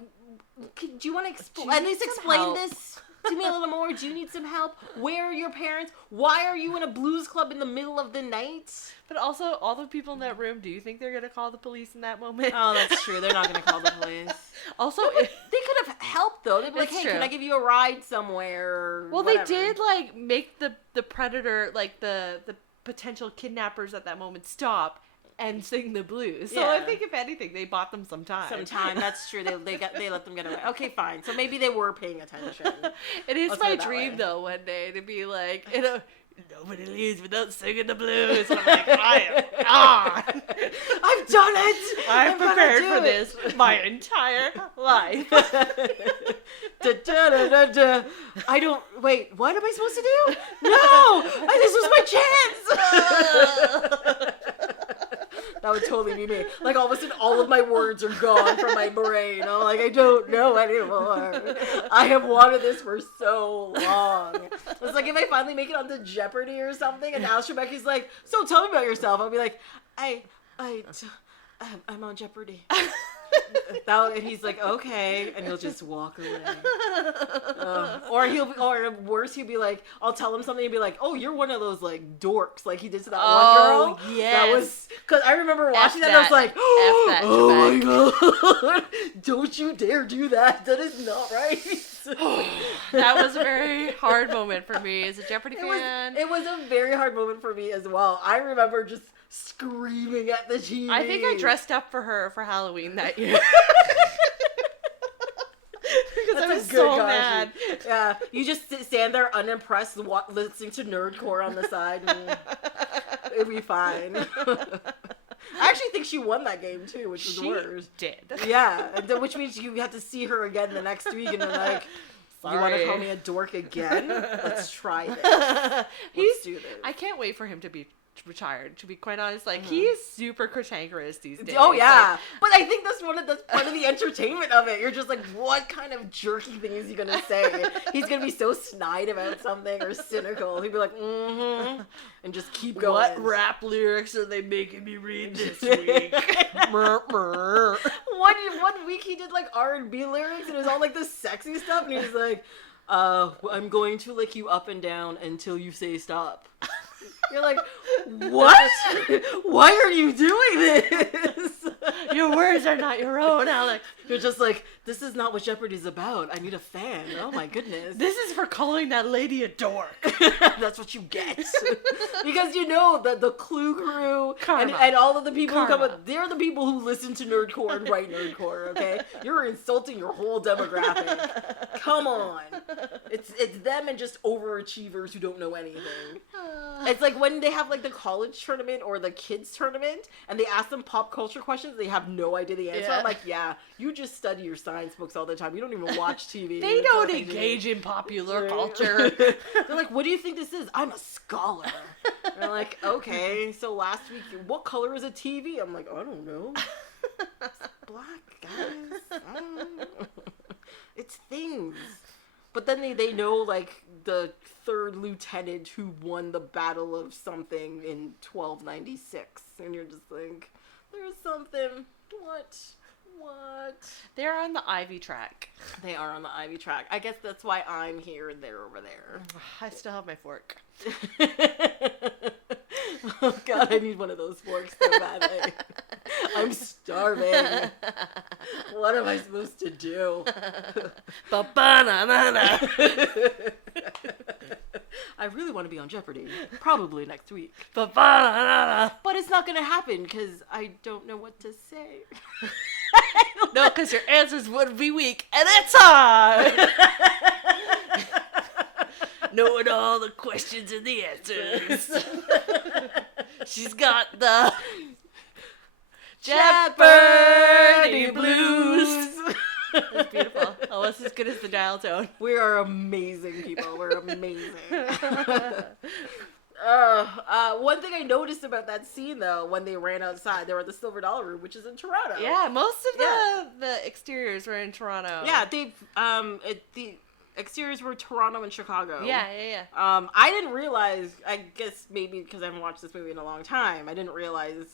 do you want to at least explain this to me a little more? Do you need some help? Where are your parents? Why are you in a blues club in the middle of the night? But also, all the people in that room, do you think they're going to call the police in that moment? Oh, that's true. They're not going to call the police. Also, they could have helped, though. They'd be like, hey, true. Can I give you a ride somewhere? Well, whatever. they did, like, make the predator, like, the potential kidnappers at that moment stop and sing the blues. So I think, if anything, they bought them some time. That's true. They let them get away. Okay, fine. So maybe they were paying attention. It is my dream, though, one day to be like, nobody leaves without singing the blues. And I'm like, I am on. I've done it. I'm prepared for this my entire life. I don't. Wait, what am I supposed to do? No! This was my chance! That would totally be me. Like, all of a sudden, all of my words are gone from my brain. I'm like, I don't know anymore. I have wanted this for so long. It's like if I finally make it onto Jeopardy or something, and Al Trebek's like, so tell me about yourself. I'll be like, I'm on Jeopardy. And he's like, okay, and he'll just walk away. Or worse, he'll be like, I'll tell him something and be like, oh, you're one of those like dorks, like he did to that one girl. Yes. That was because I remember watching that and I was like, oh my god, don't you dare do that. That is not right. That was a very hard moment for me as a Jeopardy fan. It was a very hard moment for me as well. I remember just screaming at the TV. I think I dressed up for her for Halloween that year. Because I was so mad. Yeah, you just stand there unimpressed, listening to nerdcore on the side. And it'd be fine. I actually think she won that game too, which was worse. Did. Yeah, which means you have to see her again the next week, and they're like, sorry. You want to call me a dork again? Let's try this. Let's do this. I can't wait for him to be retired, to be quite honest. Like, he's super cantankerous these days. Oh yeah, but I think that's part of the entertainment of it. You're just like, what kind of jerky thing is he gonna say? He's gonna be so snide about something or cynical. He'd be like, and just keep going. What rap lyrics are they making me read this week? One week he did like R&B lyrics and it was all like this sexy stuff, and he was like, I'm going to lick you up and down until you say stop. You're like, what? Why are you doing this? Your words are not your own, Alex. You're just like, this is not what Jeopardy's about. I need a fan. Oh my goodness. This is for calling that lady a dork. That's what you get. Because you know that the Clue crew and all of the people who come up, they're the people who listen to nerdcore and write nerdcore, okay? You're insulting your whole demographic. Come on. It's them and just overachievers who don't know anything. It's like when they have like the college tournament or the kids tournament and they ask them pop culture questions, they have no idea the answer. I'm like, yeah, you just study your science books all the time. You don't even watch TV. They don't engage in popular culture. They're like, what do you think this is? I'm a scholar. And they're like, okay, so last week, what color is a TV? I'm like, I don't know. It's black, guys. I don't know. It's things. But then they know, like, the third lieutenant who won the Battle of something in 1296. And you're just like, there's something. What? They're on the Ivy track. They are on the Ivy track. I guess that's why I'm here and they're over there. I still have my fork. Oh, God, I need one of those forks so badly. I'm starving. What am I supposed to do? Ba-ba-na-na-na. I really want to be on Jeopardy. Probably next week. Ba-ba-na-na-na. But it's not going to happen because I don't know what to say. No, because your answers would be weak, and it's hard. Knowing all the questions and the answers. She's got the Jeopardy blues. That's beautiful. Almost as good as the dial tone. We are amazing people. We're amazing. One thing I noticed about that scene, though, when they ran outside, they were at the Silver Dollar Room, which is in Toronto. Yeah, most of the exteriors were in Toronto. Yeah, the exteriors were Toronto and Chicago. Yeah. I didn't realize, I guess maybe because I haven't watched this movie in a long time, I didn't realize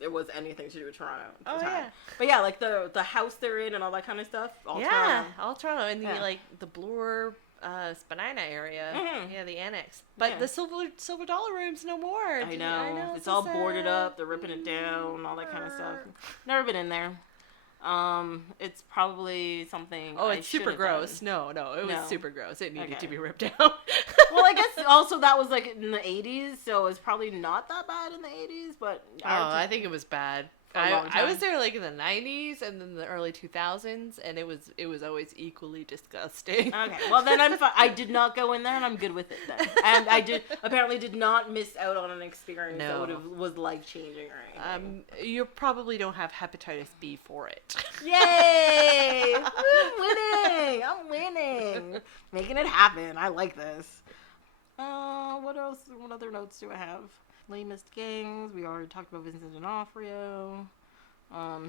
it was anything to do with Toronto at the time. Yeah. But yeah, like the house they're in and all that kind of stuff, Toronto. All Toronto. And the Bloor Spadina area. Mm-hmm. Yeah, the annex. But the Silver Dollar Room's no more. I know. It's all boarded up, they're ripping it down, all that kind of stuff. Never been in there. It's probably something. Oh, it's super gross. No, it was super gross. It needed to be ripped down. Well, I guess also that was like in the 80s, so it's probably not that bad in the 80s, but I think it was bad. I was there like in the 90s and then the early 2000s, and it was always equally disgusting. Okay, well then I'm fine. I did not go in there, and I'm good with it then. And I did not miss out on an experience that was life changing or anything. You probably don't have hepatitis B for it. Yay! I'm winning. Making it happen. I like this. What else? What other notes do I have? Lamest gangs. We already talked about Vincent D'Onofrio.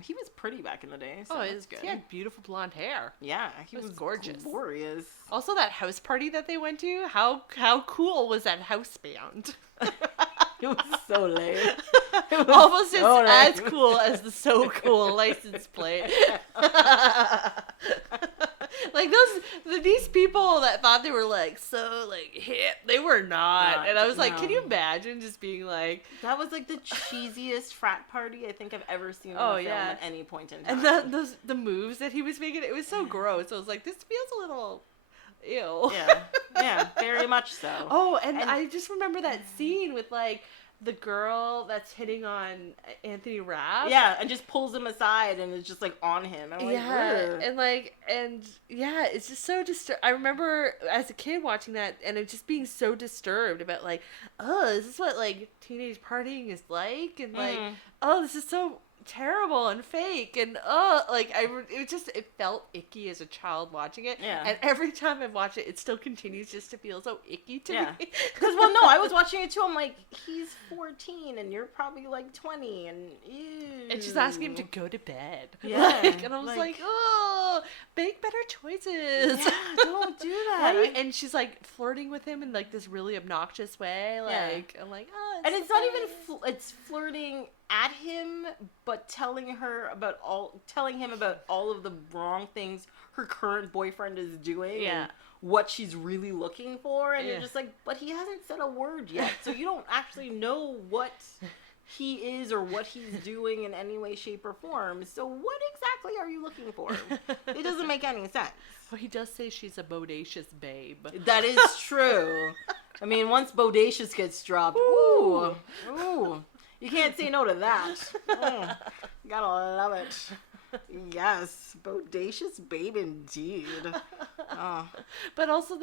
He was pretty back in the day. So that's good. He had beautiful blonde hair. Yeah, he was gorgeous, glorious. Also, that house party that they went to. How cool was that house band? It was so lame. It was almost as cool as the So Cool license plate. Like these people that thought they were like so like hip, they were not. And I was like, can you imagine just being like, that was like the cheesiest frat party I think I've ever seen in a film at any point in time. And the moves that he was making, it was so gross. I was like, this feels a little ew. Yeah, very much so. Oh, and I just remember that scene with like the girl that's hitting on Anthony Rapp. Yeah, and just pulls him aside and is just like on him. I'm like, it's just so I remember as a kid watching that and it just being so disturbed about like, oh, is this what like teenage partying is like? And like, oh, this is so terrible and fake and it felt icky as a child watching it, and every time I watch it still continues just to feel so icky to me. Because I was watching it too, I'm like, he's 14 and you're probably like 20 and ew. And she's asking him to go to bed, and I was like, oh, make better choices. Yeah, don't do that. And she's like flirting with him in like this really obnoxious way, like I'm like, oh, and it's not even it's flirting at him, but telling him about all of the wrong things her current boyfriend is doing and what she's really looking for, and you're just like, but he hasn't said a word yet, so you don't actually know what he is or what he's doing in any way, shape, or form, so what exactly are you looking for? It doesn't make any sense. Well, he does say she's a bodacious babe. That is true. I mean, once bodacious gets dropped, ooh. You can't say no to that. You gotta love it. Yes, bodacious babe indeed. Oh. But also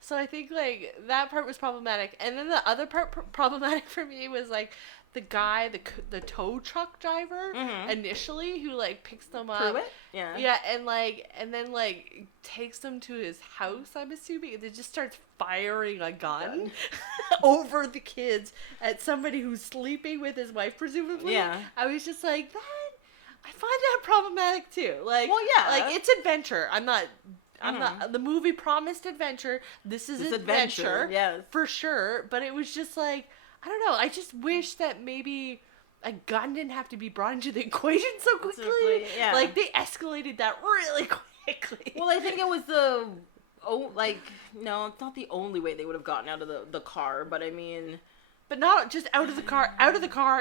so I think like that part was problematic, and then the other part problematic for me was like the guy, the tow truck driver initially who like picks them up. Pruitt? Yeah, and then takes them to his house, I'm assuming, and then just starts firing a gun over the kids at somebody who's sleeping with his wife, presumably. Yeah. I was just like, I find that problematic too. Like, well, yeah, like it's adventure. I'm not. The movie promised adventure. This is adventure, yes, for sure. But it was just like, I don't know. I just wish that maybe a gun didn't have to be brought into the equation so quickly. Yeah. Like they escalated that really quickly. Well, I think it was no, it's not the only way they would have gotten out of the car, but I mean, but not just out of the car,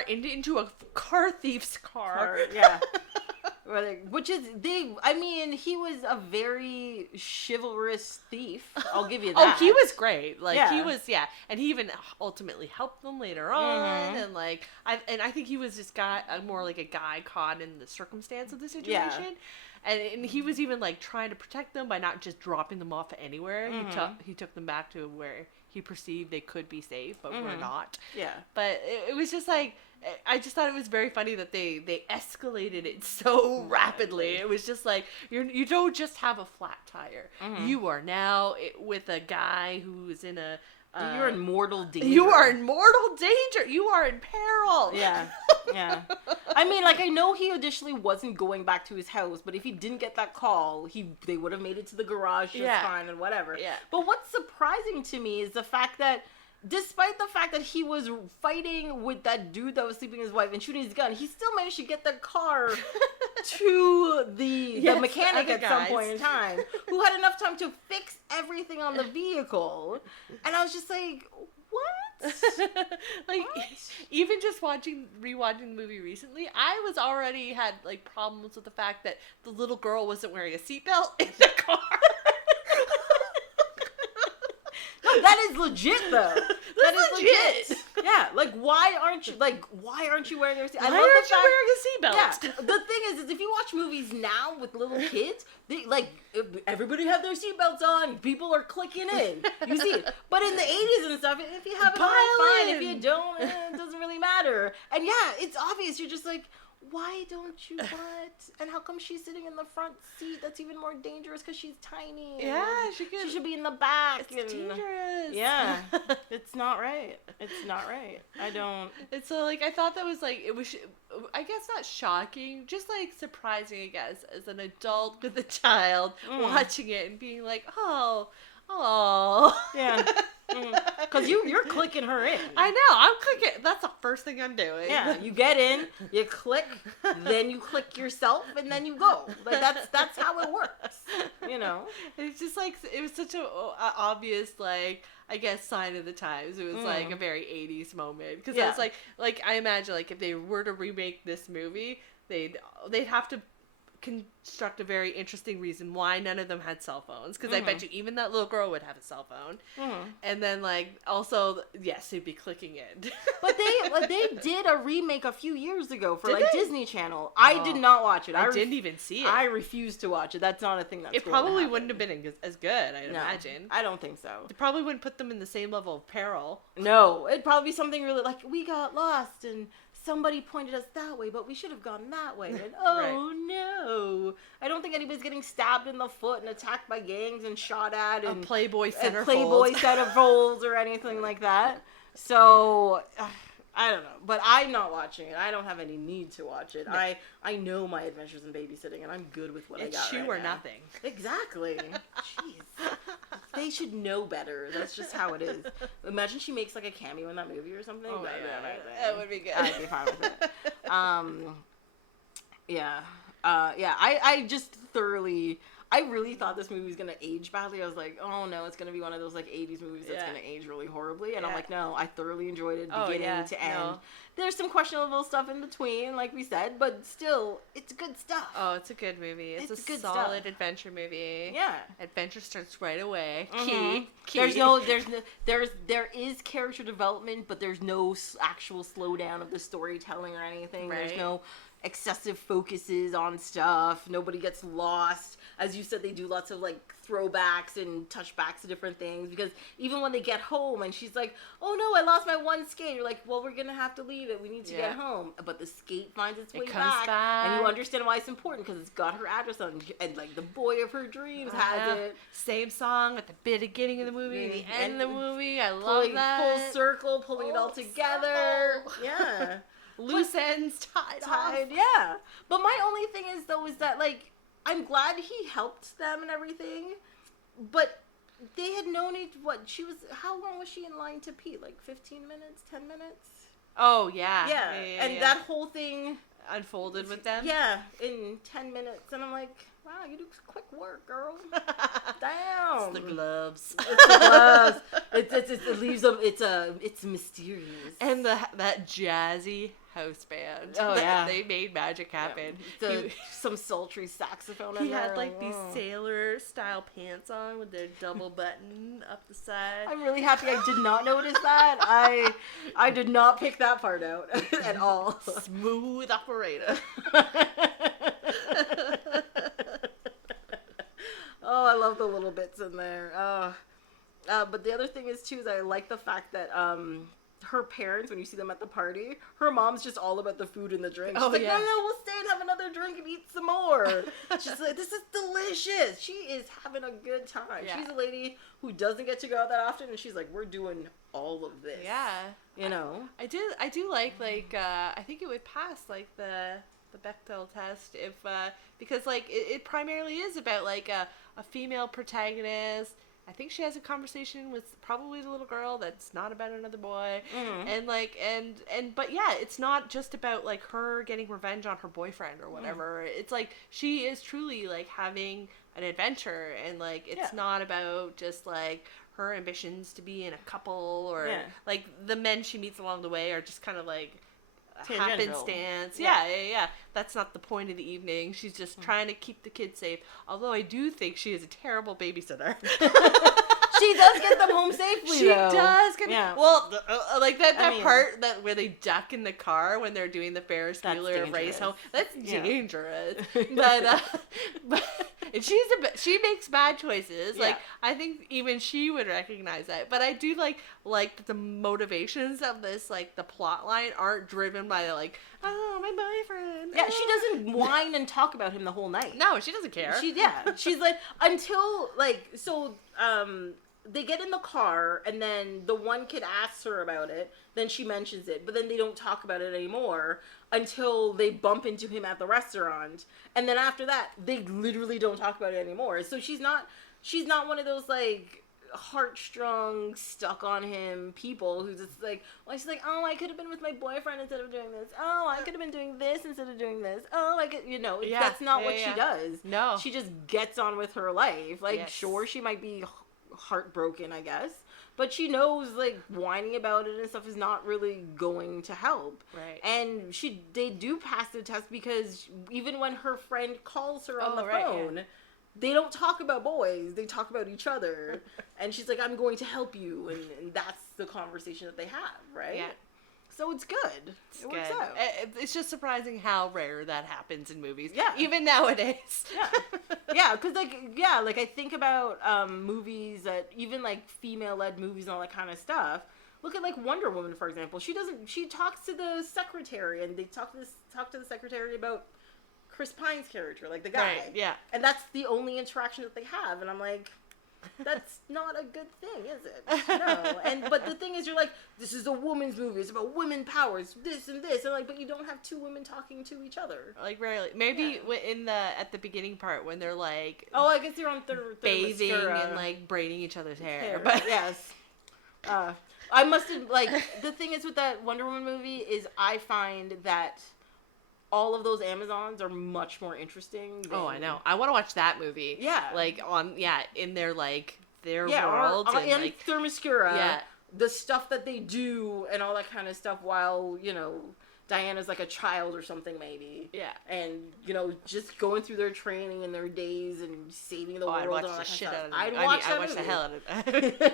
into a car thief's car. Yeah. Which is, he was a very chivalrous thief. I'll give you that. Oh, he was great. He was, and he even ultimately helped them later on. And I think he was just more like a guy caught in the circumstance of the situation. Yeah. And he was even like trying to protect them by not just dropping them off anywhere. He took them back to where he perceived they could be safe, but were not. Yeah. But it was just like, I just thought it was very funny that they escalated it so rapidly. It was just like, you don't just have a flat tire. You are now with a guy who's in a... you're in mortal danger. You are in mortal danger. You are in peril. Yeah. Yeah. I mean, like, I know he initially wasn't going back to his house, but if he didn't get that call, they would have made it to the garage just fine and whatever. Yeah. But what's surprising to me is the fact that despite the fact that he was fighting with that dude that was sleeping with his wife and shooting his gun, he still managed to get the car to the mechanic at some point in time, who had enough time to fix everything on the vehicle. And I was just like, what? Like, even just rewatching the movie recently, I was already had like problems with the fact that the little girl wasn't wearing a seatbelt in the car. No, that is legit though. That is legit. Yeah, like why aren't you wearing your seatbelt? Why aren't you wearing a seatbelt? Yeah. The thing is if you watch movies now with little kids, they everybody have their seatbelts on. People are clicking in. You see it. But in the 80s and stuff, if you have it on, fine. If you don't, it doesn't really matter. And yeah, it's obvious. You're just like, why don't you what? And how come she's sitting in the front seat? That's even more dangerous because she's tiny. Yeah, she should be in the back. It's dangerous. Yeah, it's not right. It's not right. I don't. It's so like I thought that was like it was. I guess not shocking, just like surprising. I guess as an adult with a child watching it and being like, oh. Yeah. Because you're clicking her in. I know, I'm clicking. That's the first thing I'm doing. Yeah, you get in, you click, then you click yourself, and then you go. Like that's how it works. You know. It's just like it was such a obvious like I guess sign of the times. It was like a very 80s moment because it was like I imagine like if they were to remake this movie, they'd have to construct a very interesting reason why none of them had cell phones, because I bet you even that little girl would have a cell phone, and then like also yes, they'd be clicking in. But they did a remake a few years ago for Disney Channel. I did not watch it. I didn't even see it. I refused to watch it. That's not a thing. It probably wouldn't have been as good. I'd imagine. I don't think so. It probably wouldn't put them in the same level of peril. No, it'd probably be something really like we got lost and somebody pointed us that way, but we should have gone that way. And no. I don't think anybody's getting stabbed in the foot and attacked by gangs and shot at and Playboy centerfolds or anything like that. So I don't know, but I'm not watching it. I don't have any need to watch it. No. I know my adventures in babysitting, and I'm good with what I got. It's Shue or nothing. Exactly. Jeez, they should know better. That's just how it is. Imagine she makes like a cameo in that movie or something. Oh, that would be good. I'd be fine with it. Yeah. I just thoroughly. I really thought this movie was going to age badly. I was like, oh no, it's going to be one of those like 80s movies that's going to age really horribly. And I'm like, no, I thoroughly enjoyed it beginning to end. No. There's some questionable stuff in between, like we said, but still, it's good stuff. Oh, it's a good movie. It's a good solid adventure movie. Yeah. Adventure starts right away. Key. There is character development, but there's no actual slowdown of the storytelling or anything. Right. There's no excessive focuses on stuff. Nobody gets lost. As you said, they do lots of like throwbacks and touchbacks to different things, because even when they get home and she's like, oh no, I lost my one skate, you're like, well, we're gonna have to leave it, we need to get home. But the skate finds its way back, and you understand why it's important, because it's got her address on, and like the boy of her dreams has it. Same song at the beginning of the movie, the end of the movie. I love that. Full circle, pulling it all together. Yeah. Loose ends tied off. Yeah. But my only thing is, though, is that, like, I'm glad he helped them and everything, but they had known how long was she in line to pee? Like 15 minutes, 10 minutes? Oh, yeah. Yeah. That whole thing unfolded with them? Yeah, in 10 minutes. And I'm like, wow, you do quick work, girl. Damn. It's the gloves. It's the gloves. It leaves them, it's mysterious. And that jazzy house band. Oh, yeah. They made magic happen. Yeah. Some sultry saxophone in He there. had like these sailor style pants on with their double button up the side. I'm really happy I did not notice that. I did not pick that part out at all. Smooth operator. Oh, I love the little bits in there. But the other thing is, too, is I like the fact that her parents, when you see them at the party, her mom's just all about the food and the drink. She's like, no, we'll stay and have another drink and eat some more. She's like, this is delicious. She is having a good time. Yeah. She's a lady who doesn't get to go out that often, and she's like, we're doing all of this. Yeah. You know? I do like, I think it would pass, like, the Bechdel test if, because, like, it primarily is about, like, a female protagonist. I think she has a conversation with probably the little girl that's not about another boy. Mm-hmm. And like, but yeah, it's not just about like her getting revenge on her boyfriend or whatever. Mm. It's like, she is truly like having an adventure, and like, it's not about just like her ambitions to be in a couple, or like the men she meets along the way are just kind of like happenstance. Yeah. That's not the point of the evening. She's just trying to keep the kids safe. Although I do think she is a terrible babysitter. She does get them home safely. She though. Does get well, like that part that where they duck in the car when they're doing the Ferris Bueller race home. That's dangerous. But and she makes bad choices. Yeah. Like, I think even she would recognize that. But I do like that the motivations of this, like the plot line, aren't driven by like, oh, my boyfriend. Yeah, she doesn't whine and talk about him the whole night. No, she doesn't care. She's like, until like, so they get in the car, and then the one kid asks her about it, then she mentions it, but then they don't talk about it anymore until they bump into him at the restaurant, and then after that, they literally don't talk about it anymore. So she's not one of those, like, heartstrung, stuck on him people who's just like, well, she's like, oh, I could have been with my boyfriend instead of doing this. Oh, I could have been doing this instead of doing this. Oh, I could, that's not what she does. No. She just gets on with her life. Like, sure, she might be heartbroken, I guess, but she knows, like, whining about it and stuff is not really going to help. Right. And they do pass the test, because even when her friend calls her on the phone, they don't talk about boys, they talk about each other. And she's like, I'm going to help you, and that's the conversation that they have, right? Yeah. So it's good. It works out. It's just surprising how rare that happens in movies. Yeah. Even nowadays. Yeah, because, like, I think about movies that, even, like, female-led movies and all that kind of stuff. Look at, like, Wonder Woman, for example. She talks to the secretary, and they talk to the secretary about Chris Pine's character, like, the guy. Right, yeah. And that's the only interaction that they have, and I'm like, that's not a good thing, is it? No. But the thing is, you're like, this is a woman's movie. It's about women powers, this and this. And like, but you don't have two women talking to each other. Like, rarely. Maybe at the beginning part when they're like, oh, I guess you're on bathing and like braiding each other's hair. But yes. I must have, like, the thing is with that Wonder Woman movie is I find that all of those Amazons are much more interesting. I know. I want to watch that movie. Yeah. Like, in their, like, their world. And like, Themyscira. Yeah. The stuff that they do and all that kind of stuff while, Diana's like a child or something, maybe. Yeah. And, just going through their training and their days and saving the world. I'd watch and all the that shit kind out of it. I'd watch the hell out of it.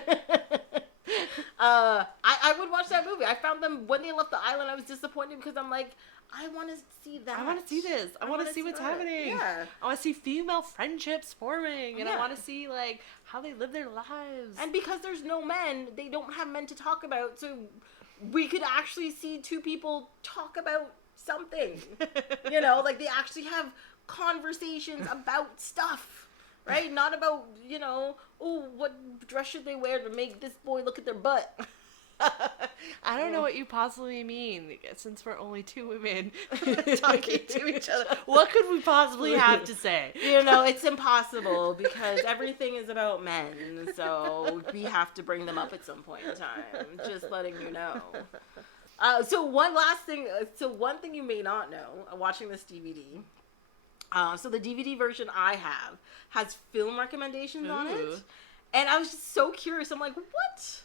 I would watch that movie. I found them, when they left the island, I was disappointed because I'm like, I want to see that. I want to see this. I want to see what's happening. Yeah. I want to see female friendships forming, and I want to see, like, how they live their lives. And because there's no men, they don't have men to talk about, so we could actually see two people talk about something. Like, they actually have conversations about stuff, right? Not about, oh, what dress should they wear to make this boy look at their butt. I don't know what you possibly mean, since we're only two women talking to each other. What could we possibly have to say? It's impossible, because everything is about men, so we have to bring them up at some point in time. Just letting you know. So one thing you may not know, watching this DVD, so the DVD version I have has film recommendations on it, and I was just so curious. I'm like, what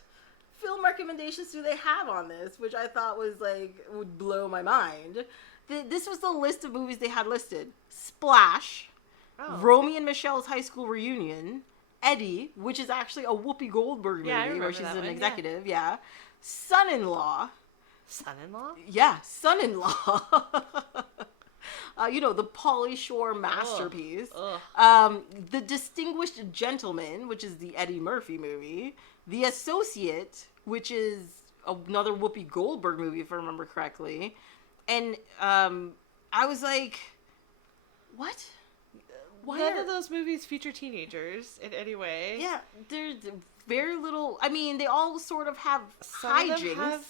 film recommendations do they have on this? Which I thought was like, would blow my mind. This was the list of movies they had listed: Splash, Romy and Michelle's High School Reunion, Eddie, which is actually a Whoopi Goldberg movie where she's an executive, Son-in-Law. Son-in-law? Yeah, Son-in-Law. The Pauly Shore masterpiece. The Distinguished Gentleman, which is the Eddie Murphy movie. The Associate, which is another Whoopi Goldberg movie, if I remember correctly. And I was like, what? None of those movies feature teenagers in any way. Yeah, there's very little. I mean, they all sort of have Some hijinks. of them have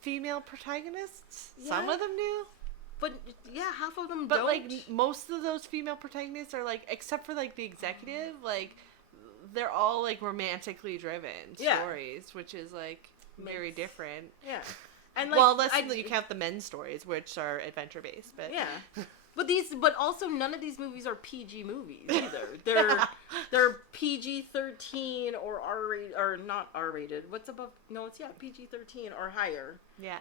female protagonists. Yeah. Some of them do. But yeah, half of them But don't. like most of those female protagonists are like, except for like the executive, like they're all like romantically driven stories, which is like very different. Yeah. And like, well, unless you count the men's stories, which are adventure based, but yeah. But also none of these movies are PG movies either. They're PG-13 or R-rated, or not R-rated. What's above? No, it's PG-13 or higher. Yeah.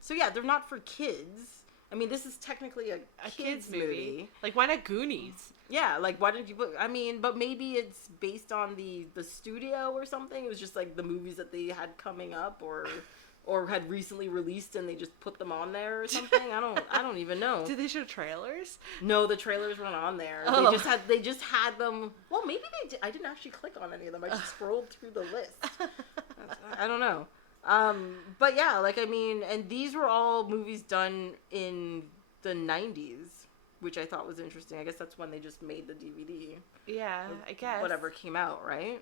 So yeah, they're not for kids. I mean, this is technically a kids movie. Like, why not Goonies? Yeah, like, why didn't you put... I mean, but maybe it's based on the studio or something. It was just, like, the movies that they had coming up or had recently released and they just put them on there or something. I don't even know. Did they show trailers? No, the trailers weren't on there. Oh. They just had them... Well, maybe they did. I didn't actually click on any of them. I just scrolled through the list. I don't know. But yeah, like, I mean, and these were all movies done in the 90s, which I thought was interesting. I guess that's when they just made the DVD. Yeah, I guess. Whatever came out, right?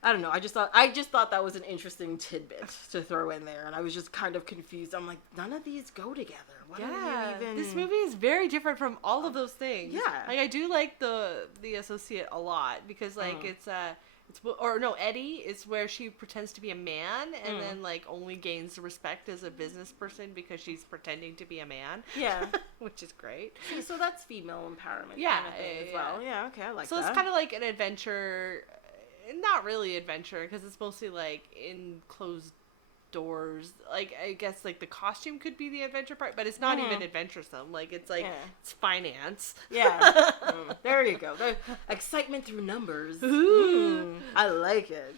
I don't know. I just thought that was an interesting tidbit to throw in there, and I was just kind of confused. I'm like, none of these go together. What are you even... This movie is very different from all of those things. Yeah. Like, I do like the Associate a lot, because, like, Eddie is where she pretends to be a man and then, like, only gains respect as a business person because she's pretending to be a man. Yeah. Which is great. So that's female empowerment kind of thing as well. Yeah, okay, I like that. So it's kind of like an adventure, not really adventure, because it's mostly, like, in closed doors. Like, I guess, like, the costume could be the adventure part, but it's not even adventuresome. Like, it's like, it's finance. Yeah. There you go. The excitement through numbers. Ooh. I like it.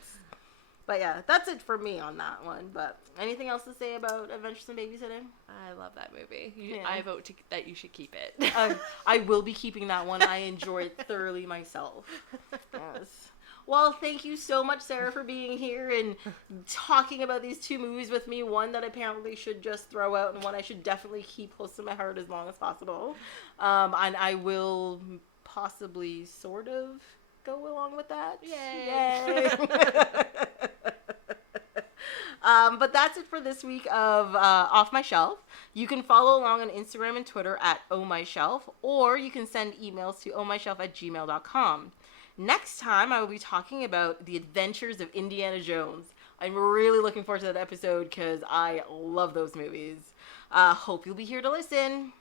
But yeah, that's it for me on that one. But anything else to say about Adventures in Babysitting? I love that movie. I vote that you should keep it. I will be keeping that one. I enjoy it thoroughly myself. Yes. Well, thank you so much, Sarah, for being here and talking about these two movies with me. One that apparently should just throw out and one I should definitely keep close to my heart as long as possible. And I will possibly sort of go along with that. Yay! But that's it for this week of Off My Shelf. You can follow along on Instagram and Twitter at ohmyshelf, or you can send emails to ohmyshelf@gmail.com. Next time, I will be talking about The Adventures of Indiana Jones. I'm really looking forward to that episode because I love those movies. Hope you'll be here to listen.